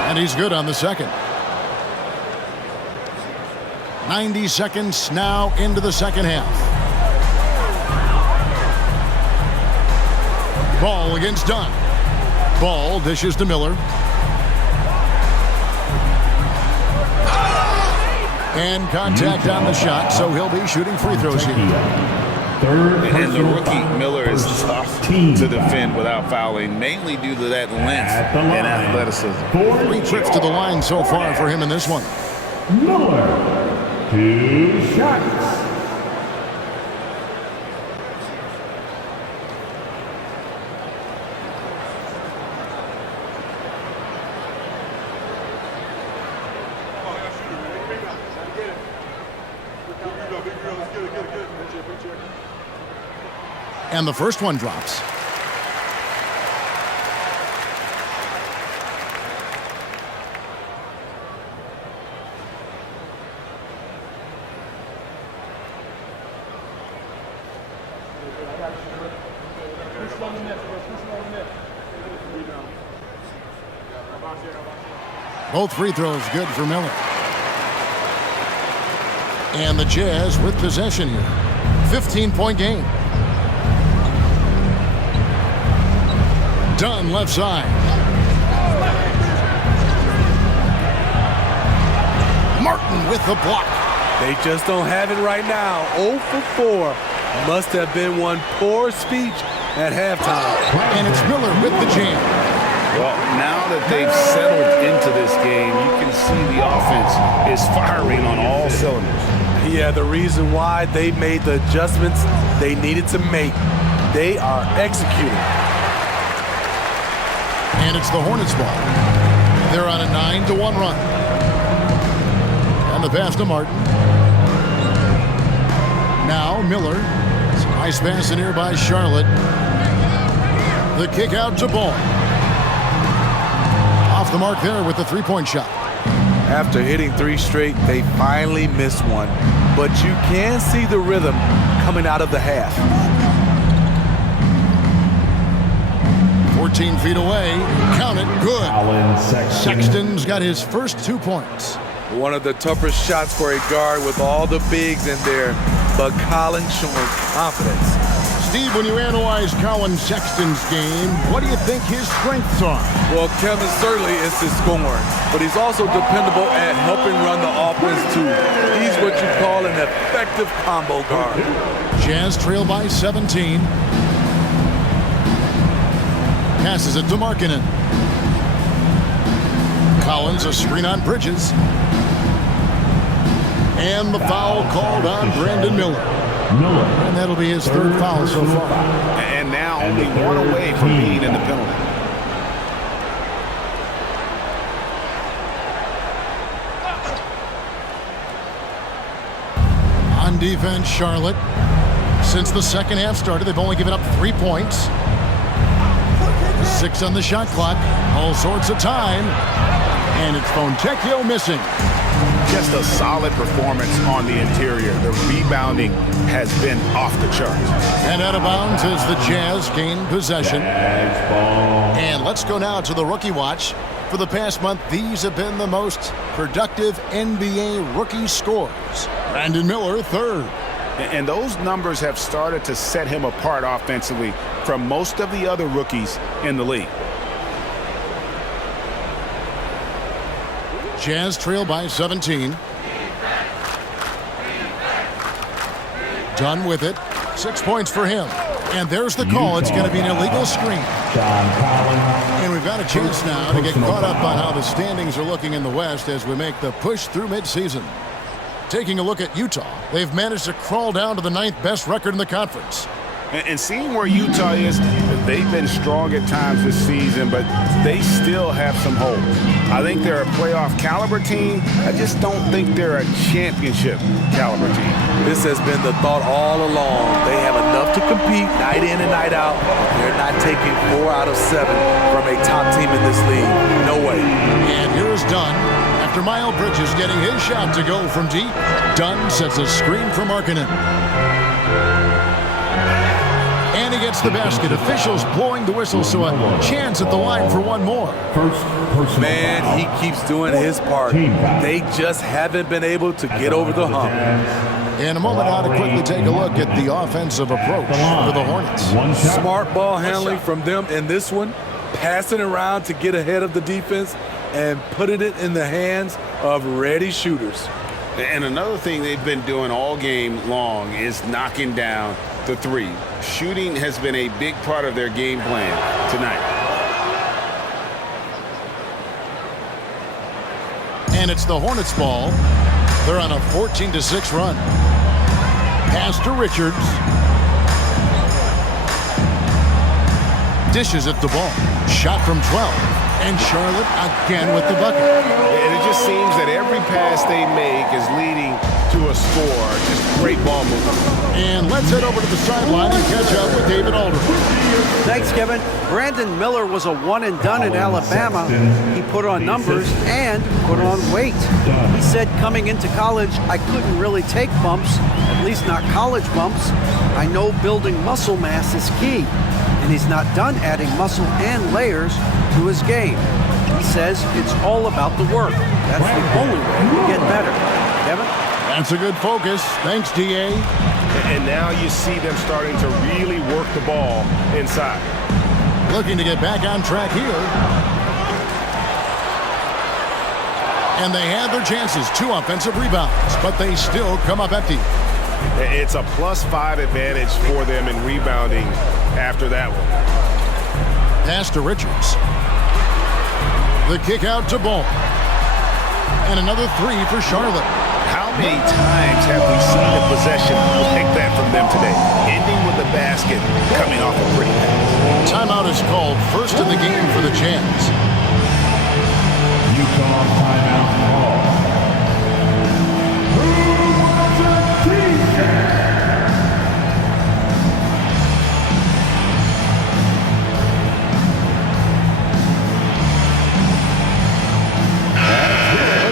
And he's good on the second. 90 seconds now into the second half. Ball against Dunn. Ball dishes to Miller. And contact on the shot, so he'll be shooting free throws here. And the rookie Miller is tough to defend without fouling, mainly due to that length and athleticism. 3 trips to the line so far for him in this one. Miller, 2 shots. And the first one drops. Both free throws good for Miller. And the Jazz with possession here. 15-point game. Dunn left side. Martin with the block. They just don't have it right now. 0 for 4. Must have been one poor speech at halftime. And it's Miller with the jam. Well, now that they've settled into this game, you can see the offense is firing on all cylinders. Yeah, the reason why they made the adjustments they needed to make. They are executing. And it's the Hornets ball. They're on a 9-1 run. And the pass to Martin. Now Miller. Nice pass in here by Charlotte. The kick out to Ball. Off the mark there with the 3-point shot. After hitting 3 straight, they finally missed one. But you can see the rhythm coming out of the half. 14 feet away. Count it. Good. Sexton's got his first 2 points. One of the toughest shots for a guard with all the bigs in there, but Collins showing confidence. Steve, when you analyze Colin Sexton's game, what do you think his strengths are? Well, Kevin, certainly is his scoring, but he's also dependable at helping run the offense too. He's what you call an effective combo guard. Jazz trail by 17. Passes it to Markkanen. Collins a screen on Bridges. And the foul called on Brandon Miller. And that'll be his 3rd foul so far. And now only 1 away from being in the penalty. On defense, Charlotte. Since the second half started, they've only given up 3 points. 6 on the shot clock. All sorts of time. And it's Fontecchio missing. just a solid performance on the interior. The rebounding has been off the charts. And out of bounds as the Jazz gain possession. And let's go now to the rookie watch. For the past month, these have been the most productive NBA rookie scores. Brandon Miller, third. And those numbers have started to set him apart offensively from most of the other rookies in the league. Jazz trail by 17. Done with it. 6 points for him. And there's the call. It's going to be an illegal screen. And we've got a chance now to get caught up on how the standings are looking in the West as we make the push through midseason. Taking a look at Utah, they've managed to crawl down to the 9th best record in the conference. And seeing where Utah is, they've been strong at times this season, but they still have some holes. I think they're a playoff caliber team. I just don't think they're a championship caliber team. This has been the thought all along. They have enough to compete night in and night out. They're not taking 4 out of 7 from a top team in this league. No way. And here's Dunn. After Miles Bridges getting his shot to go from deep, Dunn sets a screen for Markkanen. And he gets the basket. Officials blowing the whistle, so a chance at the line for one more. Man, he keeps doing his part. They just haven't been able to get over the hump. In a moment now to quickly take a look at the offensive approach for the Hornets. Smart ball handling from them in this one, passing around to get ahead of the defense and putting it in the hands of ready shooters. And another thing they've been doing all game long is knocking down the three. Shooting has been a big part of their game plan tonight. And it's the Hornets ball. They're on a 14-6 run. Pass to Richards. Dishes at the ball. Shot from 12. And Charlotte again with the bucket. And it just seems that every pass they make is leading to a score. Just great ball movement. And let's head over to the sideline and catch up with David Aldridge. Thanks, Kevin. Brandon Miller was a one-and-done in Alabama. He put on numbers and put on weight. He said coming into college, I couldn't really take bumps, at least not college bumps. I know building muscle mass is key. And he's not done adding muscle and layers to his game. He says it's all about the work. That's the only way to get better. Kevin? That's a good focus. Thanks, D.A. And now you see them starting to really work the ball inside. Looking to get back on track here. And they had their chances. 2 offensive rebounds, but they still come up empty. It's a +5 advantage for them in rebounding after that one. Pass to Richards. The kick out to Ball. And another 3 for Charlotte. How many times have we seen a possession like that from them today? Ending with the basket, coming off a pretty pass. Timeout is called. First in the game for the Jazz. Utah timeout call.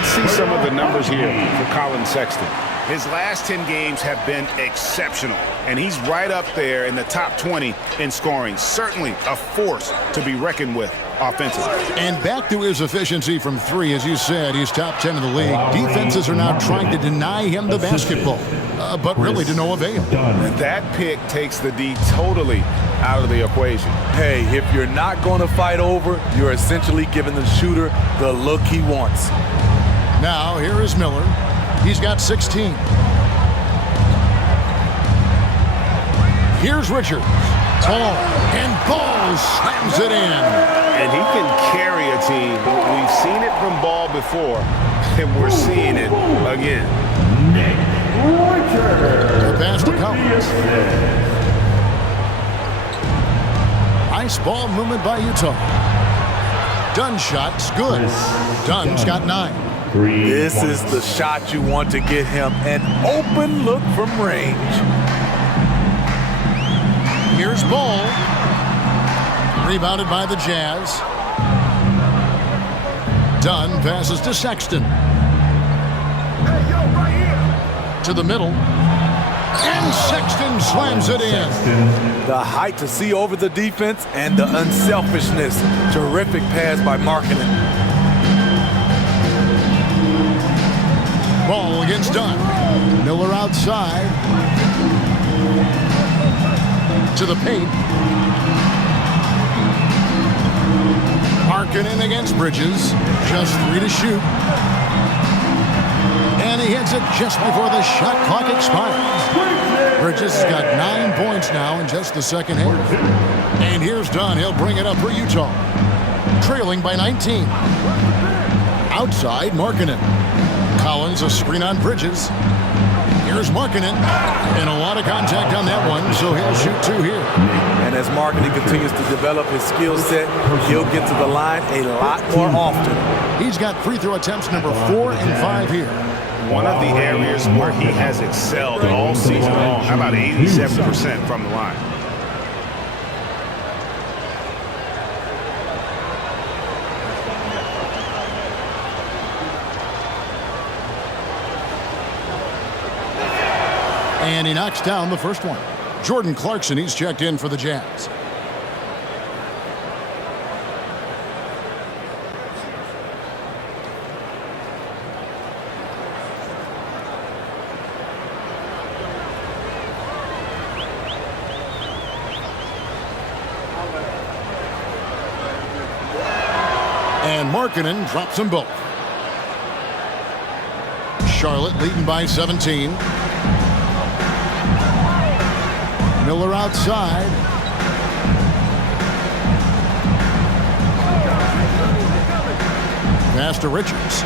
See some of the numbers here for Colin Sexton. His last 10 games have been exceptional, and he's right up there in the top 20 in scoring. Certainly a force to be reckoned with offensively. And back to his efficiency from 3, as you said, he's top 10 in the league. Defenses are now trying to deny him the basketball, but really to no avail. That pick takes the D totally out of the equation. Hey, if you're not going to fight over, you're essentially giving the shooter the look he wants. Now, here is Miller. He's got 16. Here's Richards. Ball. And Ball slams it in. And he can carry a team. We've seen it from Ball before, and we're seeing it again. The pass to Collins. Nice ball movement by Utah. Dunn's shot's good. Dunn's got 9. This is the shot you want to get him, an open look from range. Here's Ball. Rebounded by the To the middle. And Sexton slams it in. The height to see over the defense and the unselfishness. Terrific pass by Markkanen. Ball against Dunn. Miller outside. To the paint. Markkanen against Bridges. Just 3 to shoot. And he hits it just before the shot clock expires. Bridges has got 9 points now in just the second half. And here's Dunn. He'll bring it up for Utah. Trailing by 19. Outside, Markkanen. Collins a screen on Bridges. Here's Markkanen. And a lot of contact on that one, so he'll shoot 2 here. And as Markkanen continues to develop his skill set, he'll get to the line a lot more often. He's got free throw attempts number 4 and 5 here. One of the areas where he has excelled all season long. How about 87% from the line? And he knocks down the first one. Jordan Clarkson, he's checked in for the Jazz. And Markkanen drops them both. Charlotte leading by 17. Miller outside. Pass to Richards.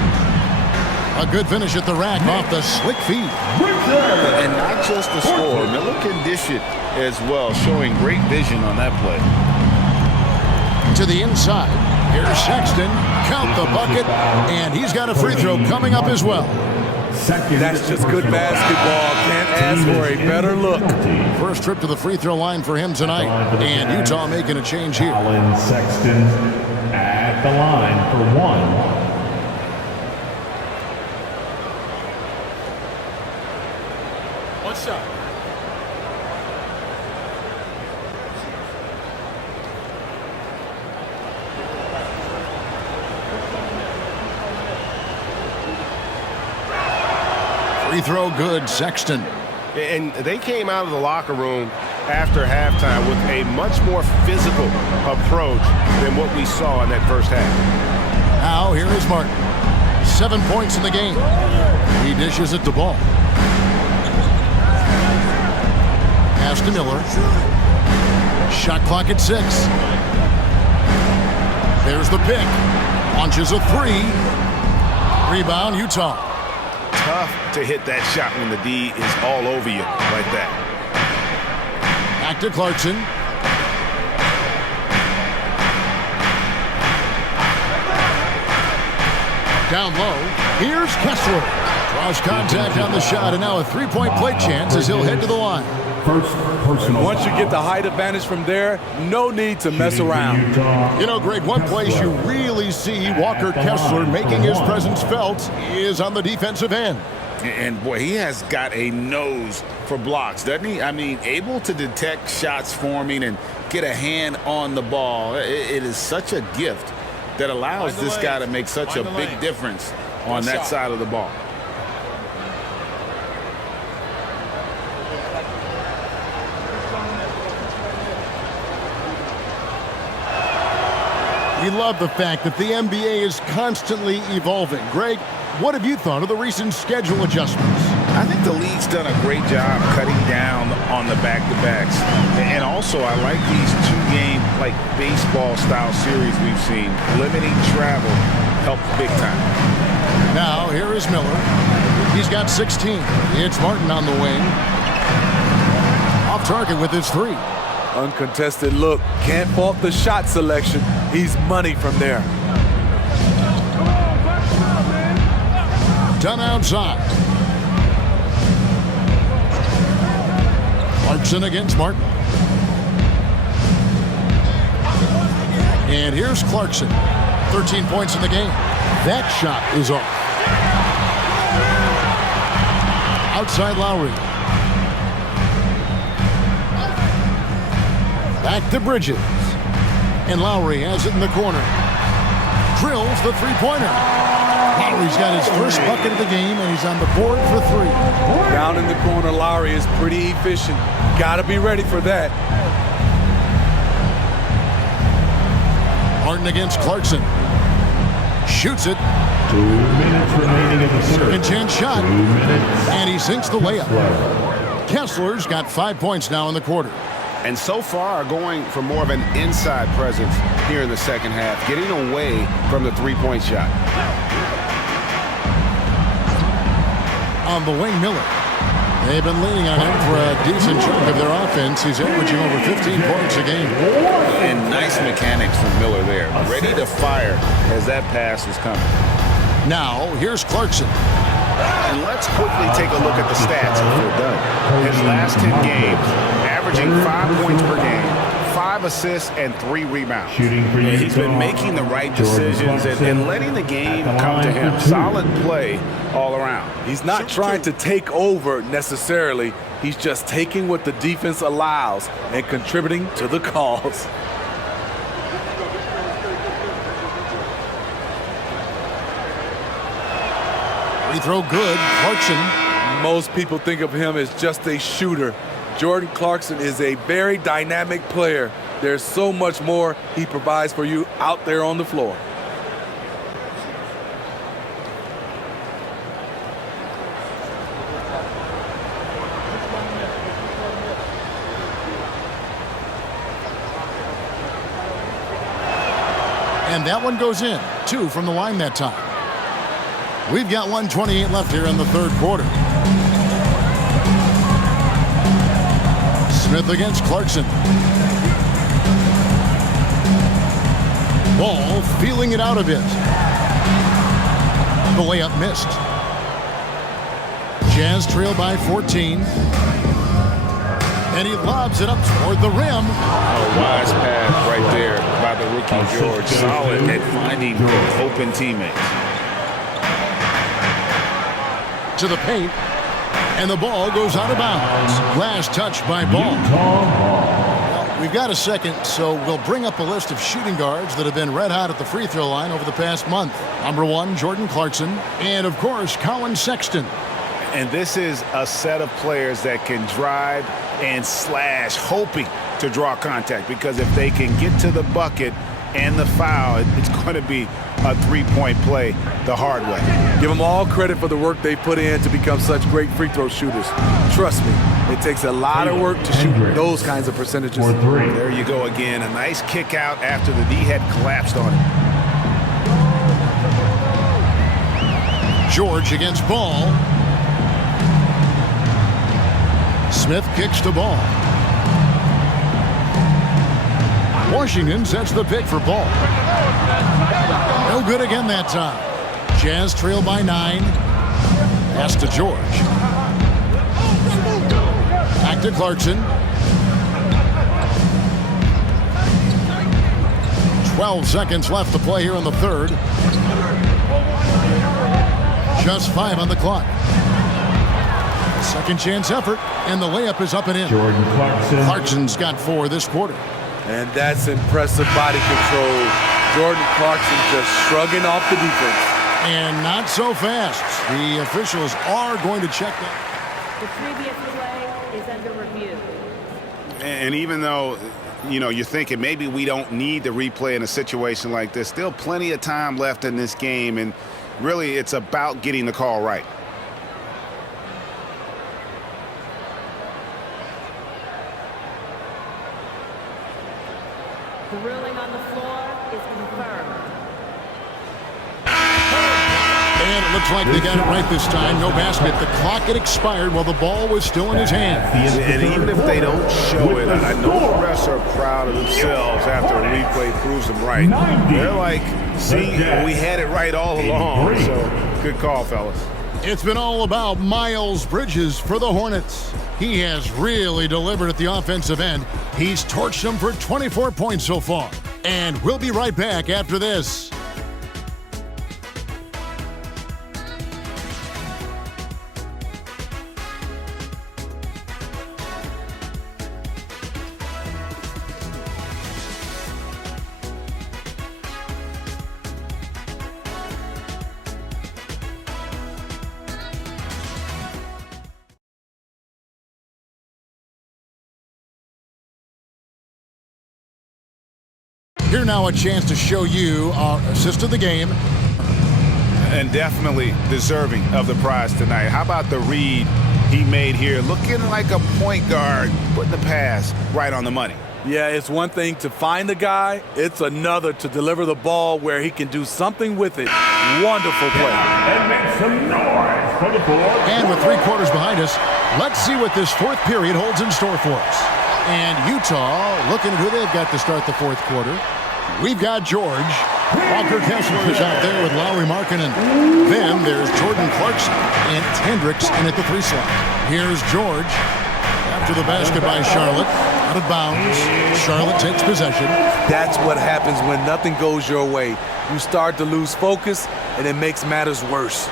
A good finish at the rack off the slick feed. And not just the score. Miller can dish it as well, showing great vision on that play. To the inside. Here's Sexton. Count the bucket. And he's got a free throw coming up as well. That's just good basketball. Can't ask for a better look. First trip to the free throw line for him tonight. And Utah making a change here. Colin Sexton at the line for 1. What's up? Free throw good, Sexton. And they came out of the locker room after halftime with a much more physical approach than what we saw in that first half. Now here is Martin. 7 points in the game. He dishes it to Ball. Pass to Miller. Shot clock at 6. There's the pick. Launches a 3. Rebound, Utah. Tough to hit that shot when the D is all over you like that. Back to Clarkson. Down low. Here's Kessler. Draws contact on the shot, and now a three-point play chance as he'll head to the line. First personal. Once you get the height advantage from there, no need to mess around. You know, Greg, one place you really see Walker Kessler making his presence felt is on the defensive end. And boy, he has got a nose for blocks, doesn't he? I mean, able to detect shots forming and get a hand on the ball. It is such a gift that allows this guy to make such a big difference on that side of the ball. We love the fact that the NBA is constantly evolving. Greg, what have you thought of the recent schedule adjustments? I think the league's done a great job cutting down on the back-to-backs. And also, I like these two-game, like baseball-style series we've seen. Limiting travel helps big time. Now, here is Miller. He's got 16. It's Martin on the wing. Off target with his 3. Uncontested look. Can't fault the shot selection. He's money from there. Done outside. Clarkson against Martin. And here's Clarkson. 13 points in the game. That shot is off. Outside Lowry. Back to Bridges. And Lowry has it in the corner. Drills the three-pointer. Lowry's got his first bucket of the game, and he's on the board for 3. Down in the corner, Lowry is pretty efficient. Got to be ready for that. Martin against Clarkson. Shoots it. 2 minutes remaining in the third. Second chance shot. 2 minutes. And he sinks the layup. Kessler's got 5 points now in the quarter. And so far, going for more of an inside presence here in the second half, getting away from the three-point shot. On the wing, Miller. They've been leaning on him for a decent chunk of their offense. He's averaging over 15 points a game. And nice mechanics from Miller there. Ready to fire as that pass is coming. Now, here's Clarkson. And let's quickly take a look at the stats if we're done. His last 10 games, averaging 5 points per game, 5 assists, and 3 rebounds. He's been making the right decisions and letting the game come to him. Solid play all around. He's not trying to take over necessarily. He's just taking what the defense allows and contributing to the cause. Free throw good. Clarkson. Most people think of him as just a shooter. Jordan Clarkson is a very dynamic player. There's so much more he provides for you out there on the floor. And that one goes in. 2 from the line that time. We've got 1:28 left here in the third quarter. Smith against Clarkson. Ball feeling it out a bit. The layup missed. Jazz trail by 14. And he lobs it up toward the rim. A wise pass right there by the rookie George. Solid at finding open teammates. To the paint, and the ball goes out of bounds. Last touch by Ball. Well, we've got a second, so we'll bring up a list of shooting guards that have been red hot at the free throw line over the past month. Number 1, Jordan Clarkson, and of course, Colin Sexton. And this is a set of players that can drive and slash, hoping to draw contact, because if they can get to the bucket and the foul, it's going to be a three-point play the hard way. Give them all credit for the work they put in to become such great free throw shooters. Trust me, it takes a lot of work to shoot those kinds of percentages. There you go again. A nice kick out after the D had collapsed on him. George against Ball. Smith kicks to Ball. Washington sets the pick for Ball. No good again that time. Jazz trail by 9. Pass to George. Back to Clarkson. 12 seconds left to play here in the third. Just 5 on the clock. Second chance effort, and the layup is up and in. Jordan Clarkson. Clarkson's got 4 this quarter. And that's impressive body control. Jordan Clarkson just shrugging off the defense. And not so fast. The officials are going to check that. The previous play is under review. And even though, you're thinking maybe we don't need the replay in a situation like this, still plenty of time left in this game, and really it's about getting the call right. The ruling on the floor is confirmed. And it looks like they got it right this time. No basket. The clock had expired while the ball was still in his hand. And even if they don't show it, I know the refs are proud of themselves after a replay proves them right. They're like, see, we had it right all along. So good call, fellas. It's been all about Miles Bridges for the Hornets. He has really delivered at the offensive end. He's torched them for 24 points so far. And we'll be right back after this. Here now a chance to show you our assist of the game. And definitely deserving of the prize tonight. How about the read he made here? Looking like a point guard, putting the pass right on the money. Yeah, it's one thing to find the guy. It's another to deliver the ball where he can do something with it. Wonderful play. And make some noise for the fourth. And with 3 quarters behind us, let's see what this fourth period holds in store for us. And Utah looking at who they've got to start the fourth quarter. We've got George. Walker Kessler is out there with Lauri Markkanen. Then there's Jordan Clarkson and Hendricks in at the 3 slot. Here's George. After the basket by Charlotte. Out of bounds. Charlotte takes possession. That's what happens when nothing goes your way. You start to lose focus, and it makes matters worse.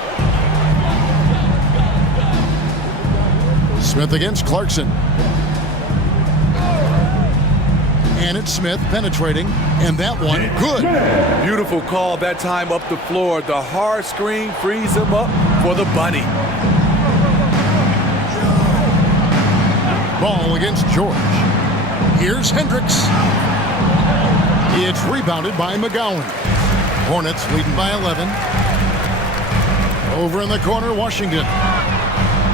Smith against Clarkson. And it's Smith penetrating, and that one good. Beautiful call that time up the floor. The hard screen frees him up for the bunny. Ball against George. Here's Hendricks. It's rebounded by McGowan. Hornets leading by 11. Over in the corner, Washington.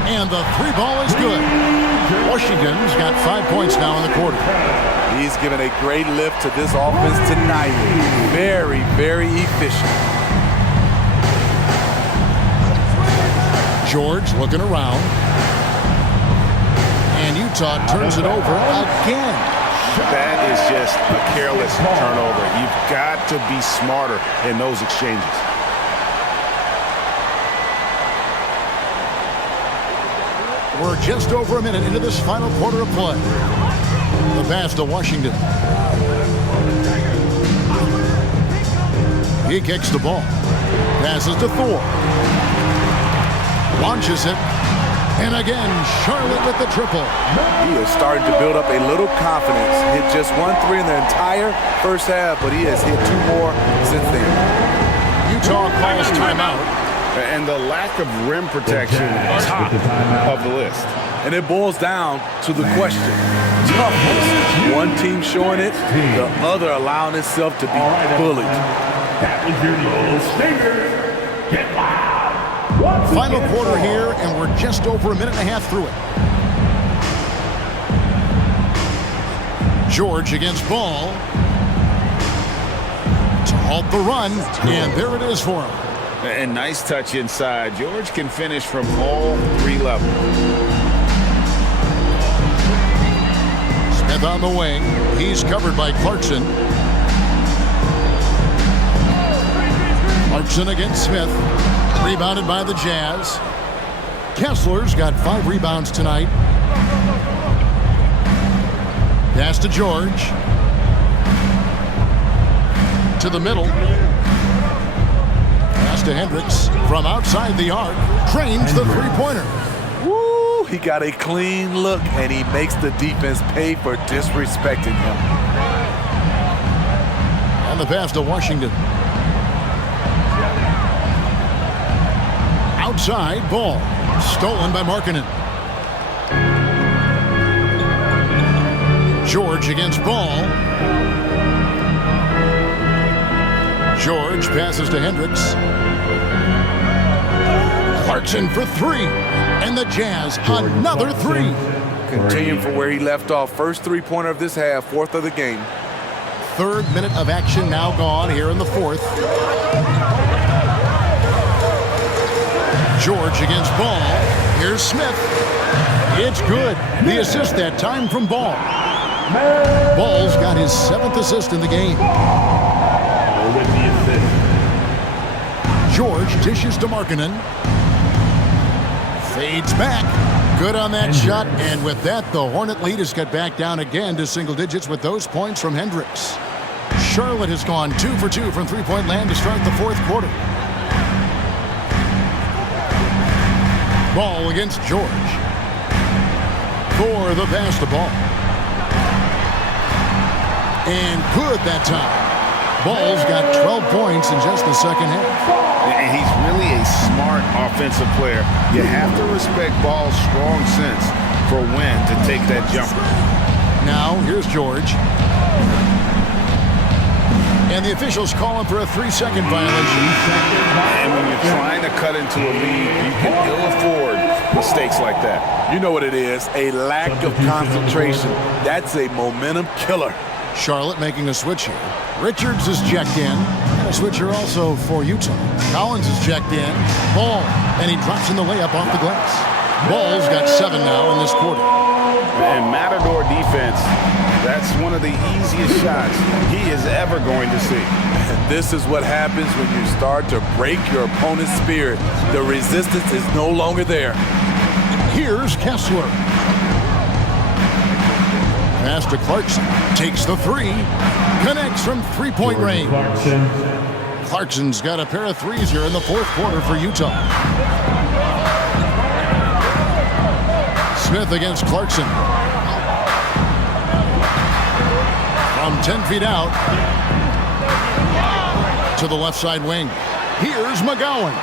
And the 3 ball is good. Washington's got 5 points now in the quarter. He's given a great lift to this offense tonight. Very, very efficient. George looking around. And Utah turns it over again. That is just a careless turnover. You've got to be smarter in those exchanges. We're just over a minute into this final quarter of play. The pass to Washington. He kicks the ball. Passes to Thor. Launches it. And again, Charlotte with the triple. He is starting to build up a little confidence. Hit just 1 3 in the entire first half, but he has hit 2 more since then. Utah calls timeout. And the lack of rim protection, top of the list. And it boils down to the question. Toughness. One team showing it, the other allowing itself to be bullied. That was your little stinger. Get loud. Final quarter here, and we're just over a minute and a half through it. George against Ball. To halt the run, and there it is for him. And nice touch inside. George can finish from all 3 levels. Smith on the wing. He's covered by Clarkson. Clarkson against Smith. Rebounded by the Jazz. Kessler's got 5 rebounds tonight. Pass to George. To the middle. Pass to Hendricks. From outside the arc. Trains the 3-pointer. Woo! He got a clean look, and he makes the defense pay for disrespecting him. And the pass to Washington. Outside, Ball. Stolen by Markkanen. George against Ball. George passes to Hendricks. Clarkson for 3. And the Jazz, another 3. Continuing from where he left off. First 3-pointer of this half, 4th of the game. 3rd minute of action now gone here in the 4th. George against Ball. Here's Smith. It's good. The assist that time from Ball. Ball's got his 7th assist in the game. George dishes to Markkanen. Fades back. Good on that shot. And with that, the Hornet lead has got back down again to single digits with those points from Hendricks. Charlotte has gone 2 for 2 from 3-point land to start the 4th quarter. Ball against George. For the pass to Ball. And good that time. Ball's got 12 points in just the second half. And he's really a smart offensive player. You have to respect Ball's strong sense for when to take that jumper. Now, here's George. And the officials calling for a 3-second violation. And when you're trying to cut into a lead, you can ill afford mistakes like that. You know what it is, a lack of concentration. That's a momentum killer. Charlotte making a switch here. Richards is checked in. And a switcher also for Utah. Collins is checked in. Ball. And he drops in the layup off the glass. Ball's got 7 now in this quarter. And Matador defense, that's one of the easiest shots he is ever going to see. And this is what happens when you start to break your opponent's spirit. The resistance is no longer there. Here's Kessler. Pass to Clarkson. Takes the 3. Connects from three-point range. Clarkson's got a pair of threes here in the fourth quarter for Utah. Smith against Clarkson. From 10 feet out to the left side wing. Here's McGowan.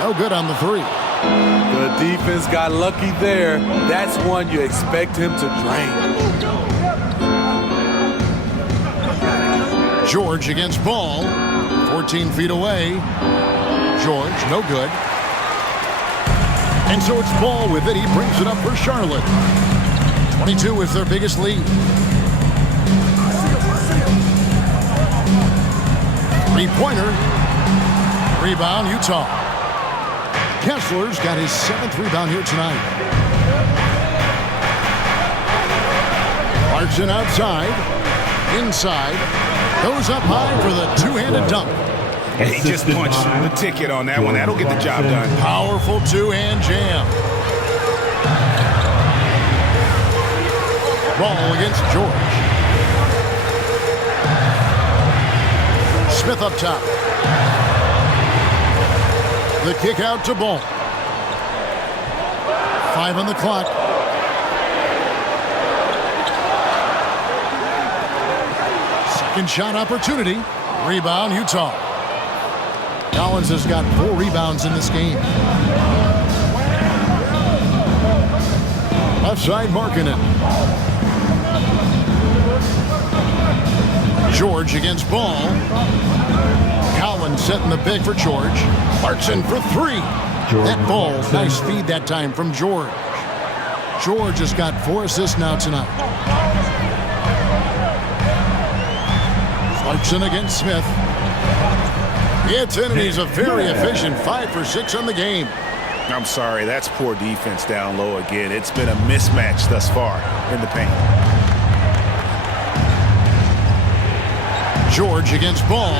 No good on the 3. The defense got lucky there. That's one you expect him to drain. George against Ball. 14 feet away. George, no good. And so it's Ball with it. He brings it up for Charlotte. 22 is their biggest lead. Three-pointer. Rebound, Utah. Kessler's got his 7th rebound here tonight. Clarkson outside. Inside. Goes up high for the two-handed dunk. And he just punched the ticket on that one. That'll get the job done. Powerful two-hand jam. Ball against George. Smith up top. The kick out to Ball. 5 on the clock. Second shot opportunity. Rebound, Utah. Collins has got 4 rebounds in this game. Left side, Markkanen. George against Ball. Collins setting the pick for George. Clarkson for 3. That Ball, nice feed that time from George. George has got 4 assists now tonight. Clarkson against Smith. It's in, and he's a very efficient 5 for 6 on the game. I'm sorry, that's poor defense down low again. It's been a mismatch thus far in the paint. George against Ball.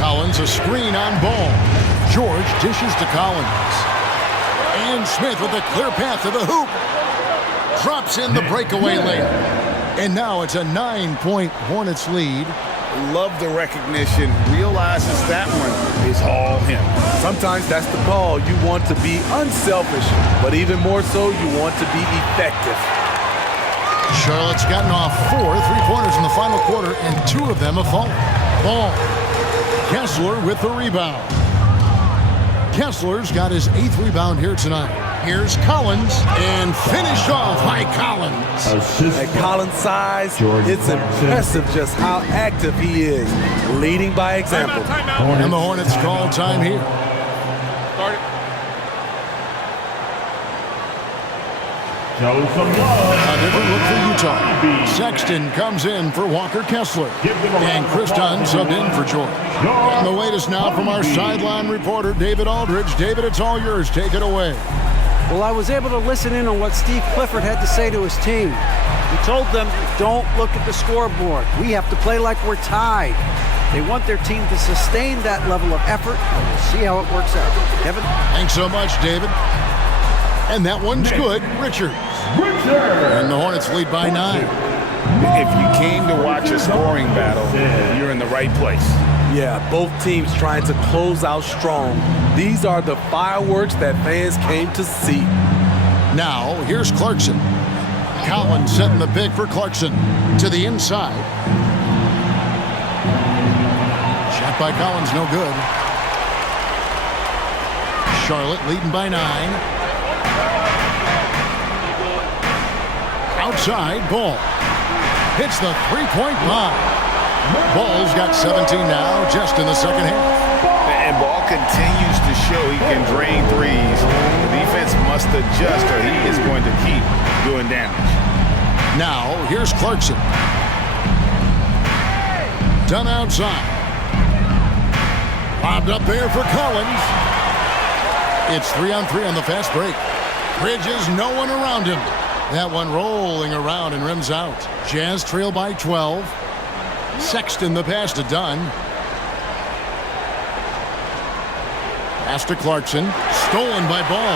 Collins a screen on Ball. George dishes to Collins. And Smith with a clear path to the hoop. Drops in the breakaway layup. And now it's a 9-point Hornets lead. Love the recognition. Realizes that one is all him. Sometimes that's the call. You want to be unselfish, but even more so, you want to be effective. Charlotte's gotten off 4 3-pointers in the final quarter, and 2 of them have fallen. Ball. Kessler with the rebound. Kessler's got his 8th rebound here tonight. Here's Collins, and finished off by Collins. At Collins' size, it's impressive just how active he is, leading by example. And the Hornets call time here. A different look for Utah. Sexton comes in for Walker Kessler. And Chris Dunn subbed in for George. And the latest now from our sideline reporter, David Aldridge. David, it's all yours. Take it away. Well, I was able to listen in on what Steve Clifford had to say to his team. He told them, don't look at the scoreboard. We have to play like we're tied. They want their team to sustain that level of effort, and we'll see how it works out. Kevin? Thanks so much, David. And that one's good. Richards. And the Hornets lead by 9. If you came to watch a scoring battle, you're in the right place. Yeah, both teams trying to close out strong. These are the fireworks that fans came to see. Now, here's Clarkson. Collins setting the pick for Clarkson to the inside. Shot by Collins, no good. Charlotte leading by 9. Outside, Ball. hits the three-point bomb. Ball's got 17 now, just in the second half. And Ball continues to show he can drain threes. The defense must adjust or he is going to keep doing damage. Now, here's Clarkson. Done outside. Lobbed up there for Collins. It's 3-on-3 on the fast break. Bridges, no one around him. That one rolling around and rims out. Jazz trail by 12. Sexton the pass to Dunn. Pass to Clarkson. Stolen by Ball.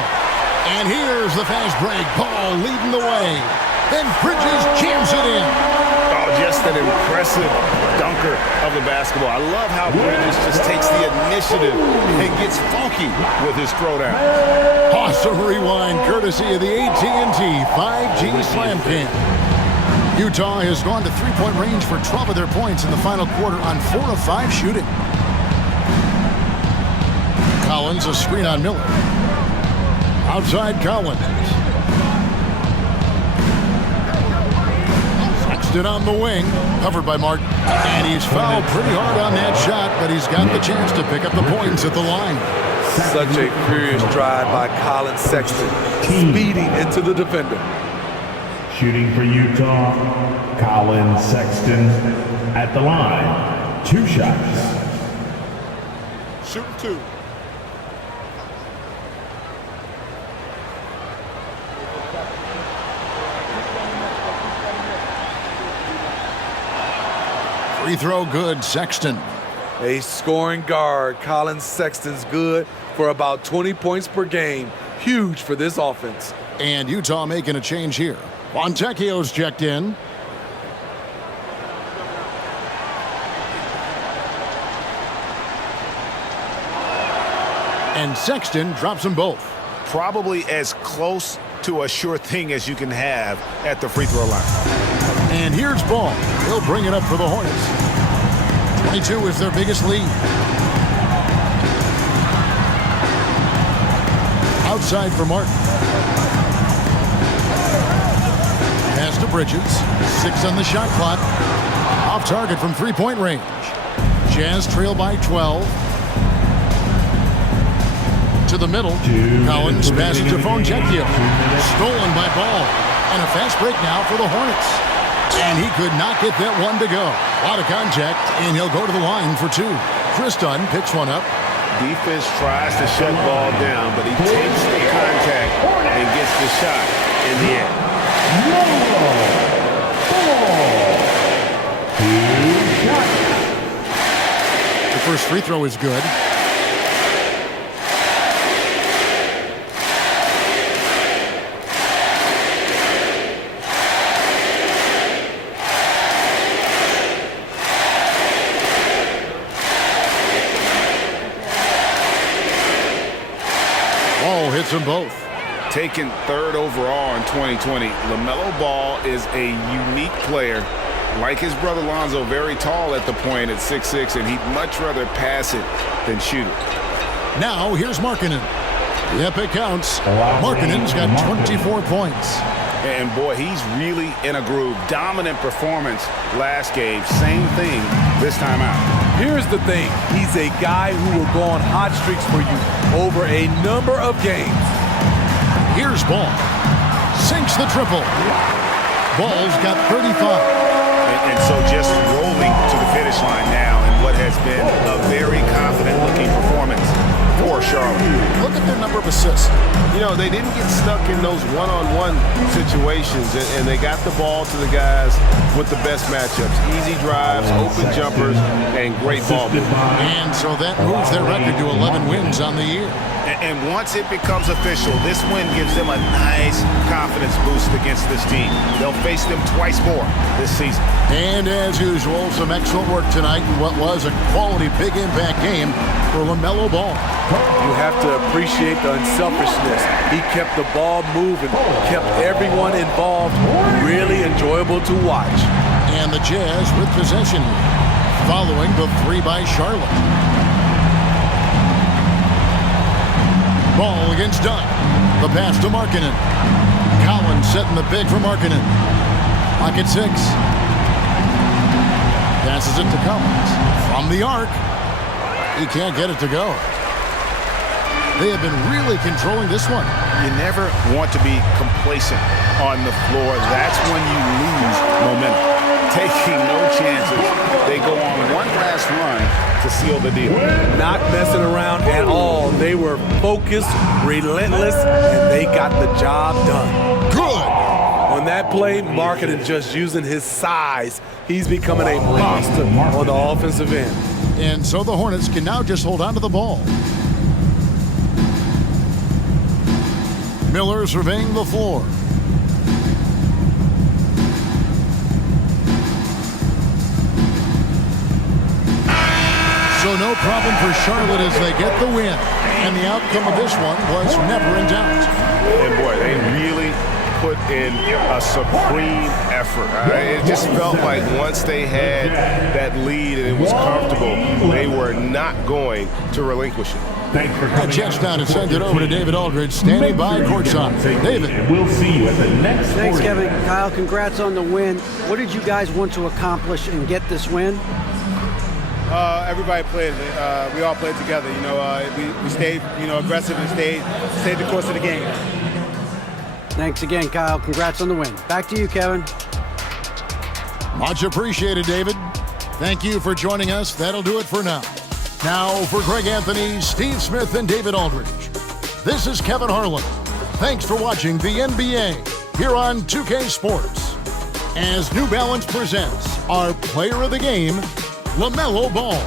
And here's the fast break. Ball leading the way. Then Bridges jams it in. Oh, just an impressive dunker of the basketball. I love how Bridges just takes the initiative and gets funky with his throwdown. Awesome rewind courtesy of the AT&T 5G Slam Cam. Utah has gone to three-point range for 12 of their points in the final quarter on 4 of 5 shooting. Collins, a screen on Miller. Outside Collins. Sexton on the wing, covered by Martin. And he's fouled pretty hard on that shot, but he's got the chance to pick up the points at the line. Such a furious drive by Colin Sexton, speeding into the defender. Shooting for Utah, Colin Sexton at the line. 2 shots. Shooting 2. Free throw good, Sexton. A scoring guard, Colin Sexton's good for about 20 points per game. Huge for this offense. And Utah making a change here. Fontecchio's checked in. And Sexton drops them both. Probably as close to a sure thing as you can have at the free throw line. And here's Ball. He'll bring it up for the Hornets. 22 is their biggest lead. Outside for Martin. Pass to Bridges. 6 on the shot clock. Off target from three-point range. Jazz trail by 12. To the middle. Collins passes to Fontecchio. Stolen by Ball. And a fast break now for the Hornets. And he could not get that one to go. A lot of contact, and he'll go to the line for 2. Chris Dunn picks one up. Defense tries to shut Ball down, but he takes the contact and gets the shot in the end. The first free throw is good. Ball hits them both. Taken 3rd overall in 2020, LaMelo Ball is a unique player. Like his brother Lonzo, very tall at the point at 6'6", and he'd much rather pass it than shoot it. Now here's Markkanen. Yep, it counts. Markkanen's got 24 points. And boy, he's really in a groove. Dominant performance last game. Same thing this time out. Here's the thing. He's a guy who will go on hot streaks for you over a number of games. Here's Ball. Sinks the triple. Ball's got 35. And so just rolling to the finish line now in what has been a very confident-looking performance for Charlotte. Look at their number of assists. You know, they didn't get stuck in those one-on-one situations, and they got the ball to the guys with the best matchups. Easy drives, open jumpers, and great ball movement. And so that moves their record to 11 wins on the year. And once it becomes official, this win gives them a nice confidence boost against this team. They'll face them twice more this season. And as usual, some excellent work tonight in what was a quality big impact game for LaMelo Ball. You have to appreciate the unselfishness. He kept the ball moving, kept everyone involved, really enjoyable to watch. And the Jazz with possession following the 3 by Charlotte. Ball against Dunn. The pass to Markkanen. Collins setting the big for Markkanen. Pocket 6. Passes it to Collins. From the arc. He can't get it to go. They have been really controlling this one. You never want to be complacent on the floor. That's when you lose momentum. Taking no chances. They go on one last run to seal the deal. Not messing around at all. They were focused, relentless, and they got the job done. Good. On that play, Markkanen just using his size. He's becoming a monster on the offensive end. And so the Hornets can now just hold on to the ball. Miller surveying the floor. So no problem for Charlotte as they get the win. And the outcome of this one was never in doubt. And boy, they really put in a supreme effort. It just felt like once they had that lead and it was comfortable, they were not going to relinquish it. That checks down and sends it over to David Aldridge, standing by courtside. David. We'll see you at the next. Thanks, Kevin. Kyle, congrats on the win. What did you guys want to accomplish and get this win? Everybody played. We all played together. We stayed, aggressive and stayed the course of the game. Thanks again, Kyle. Congrats on the win. Back to you, Kevin. Much appreciated, David. Thank you for joining us. That'll do it for now. Now for Greg Anthony, Steve Smith, and David Aldridge. This is Kevin Harlan. Thanks for watching the NBA here on 2K Sports. As New Balance presents our player of the game, LaMelo Ball.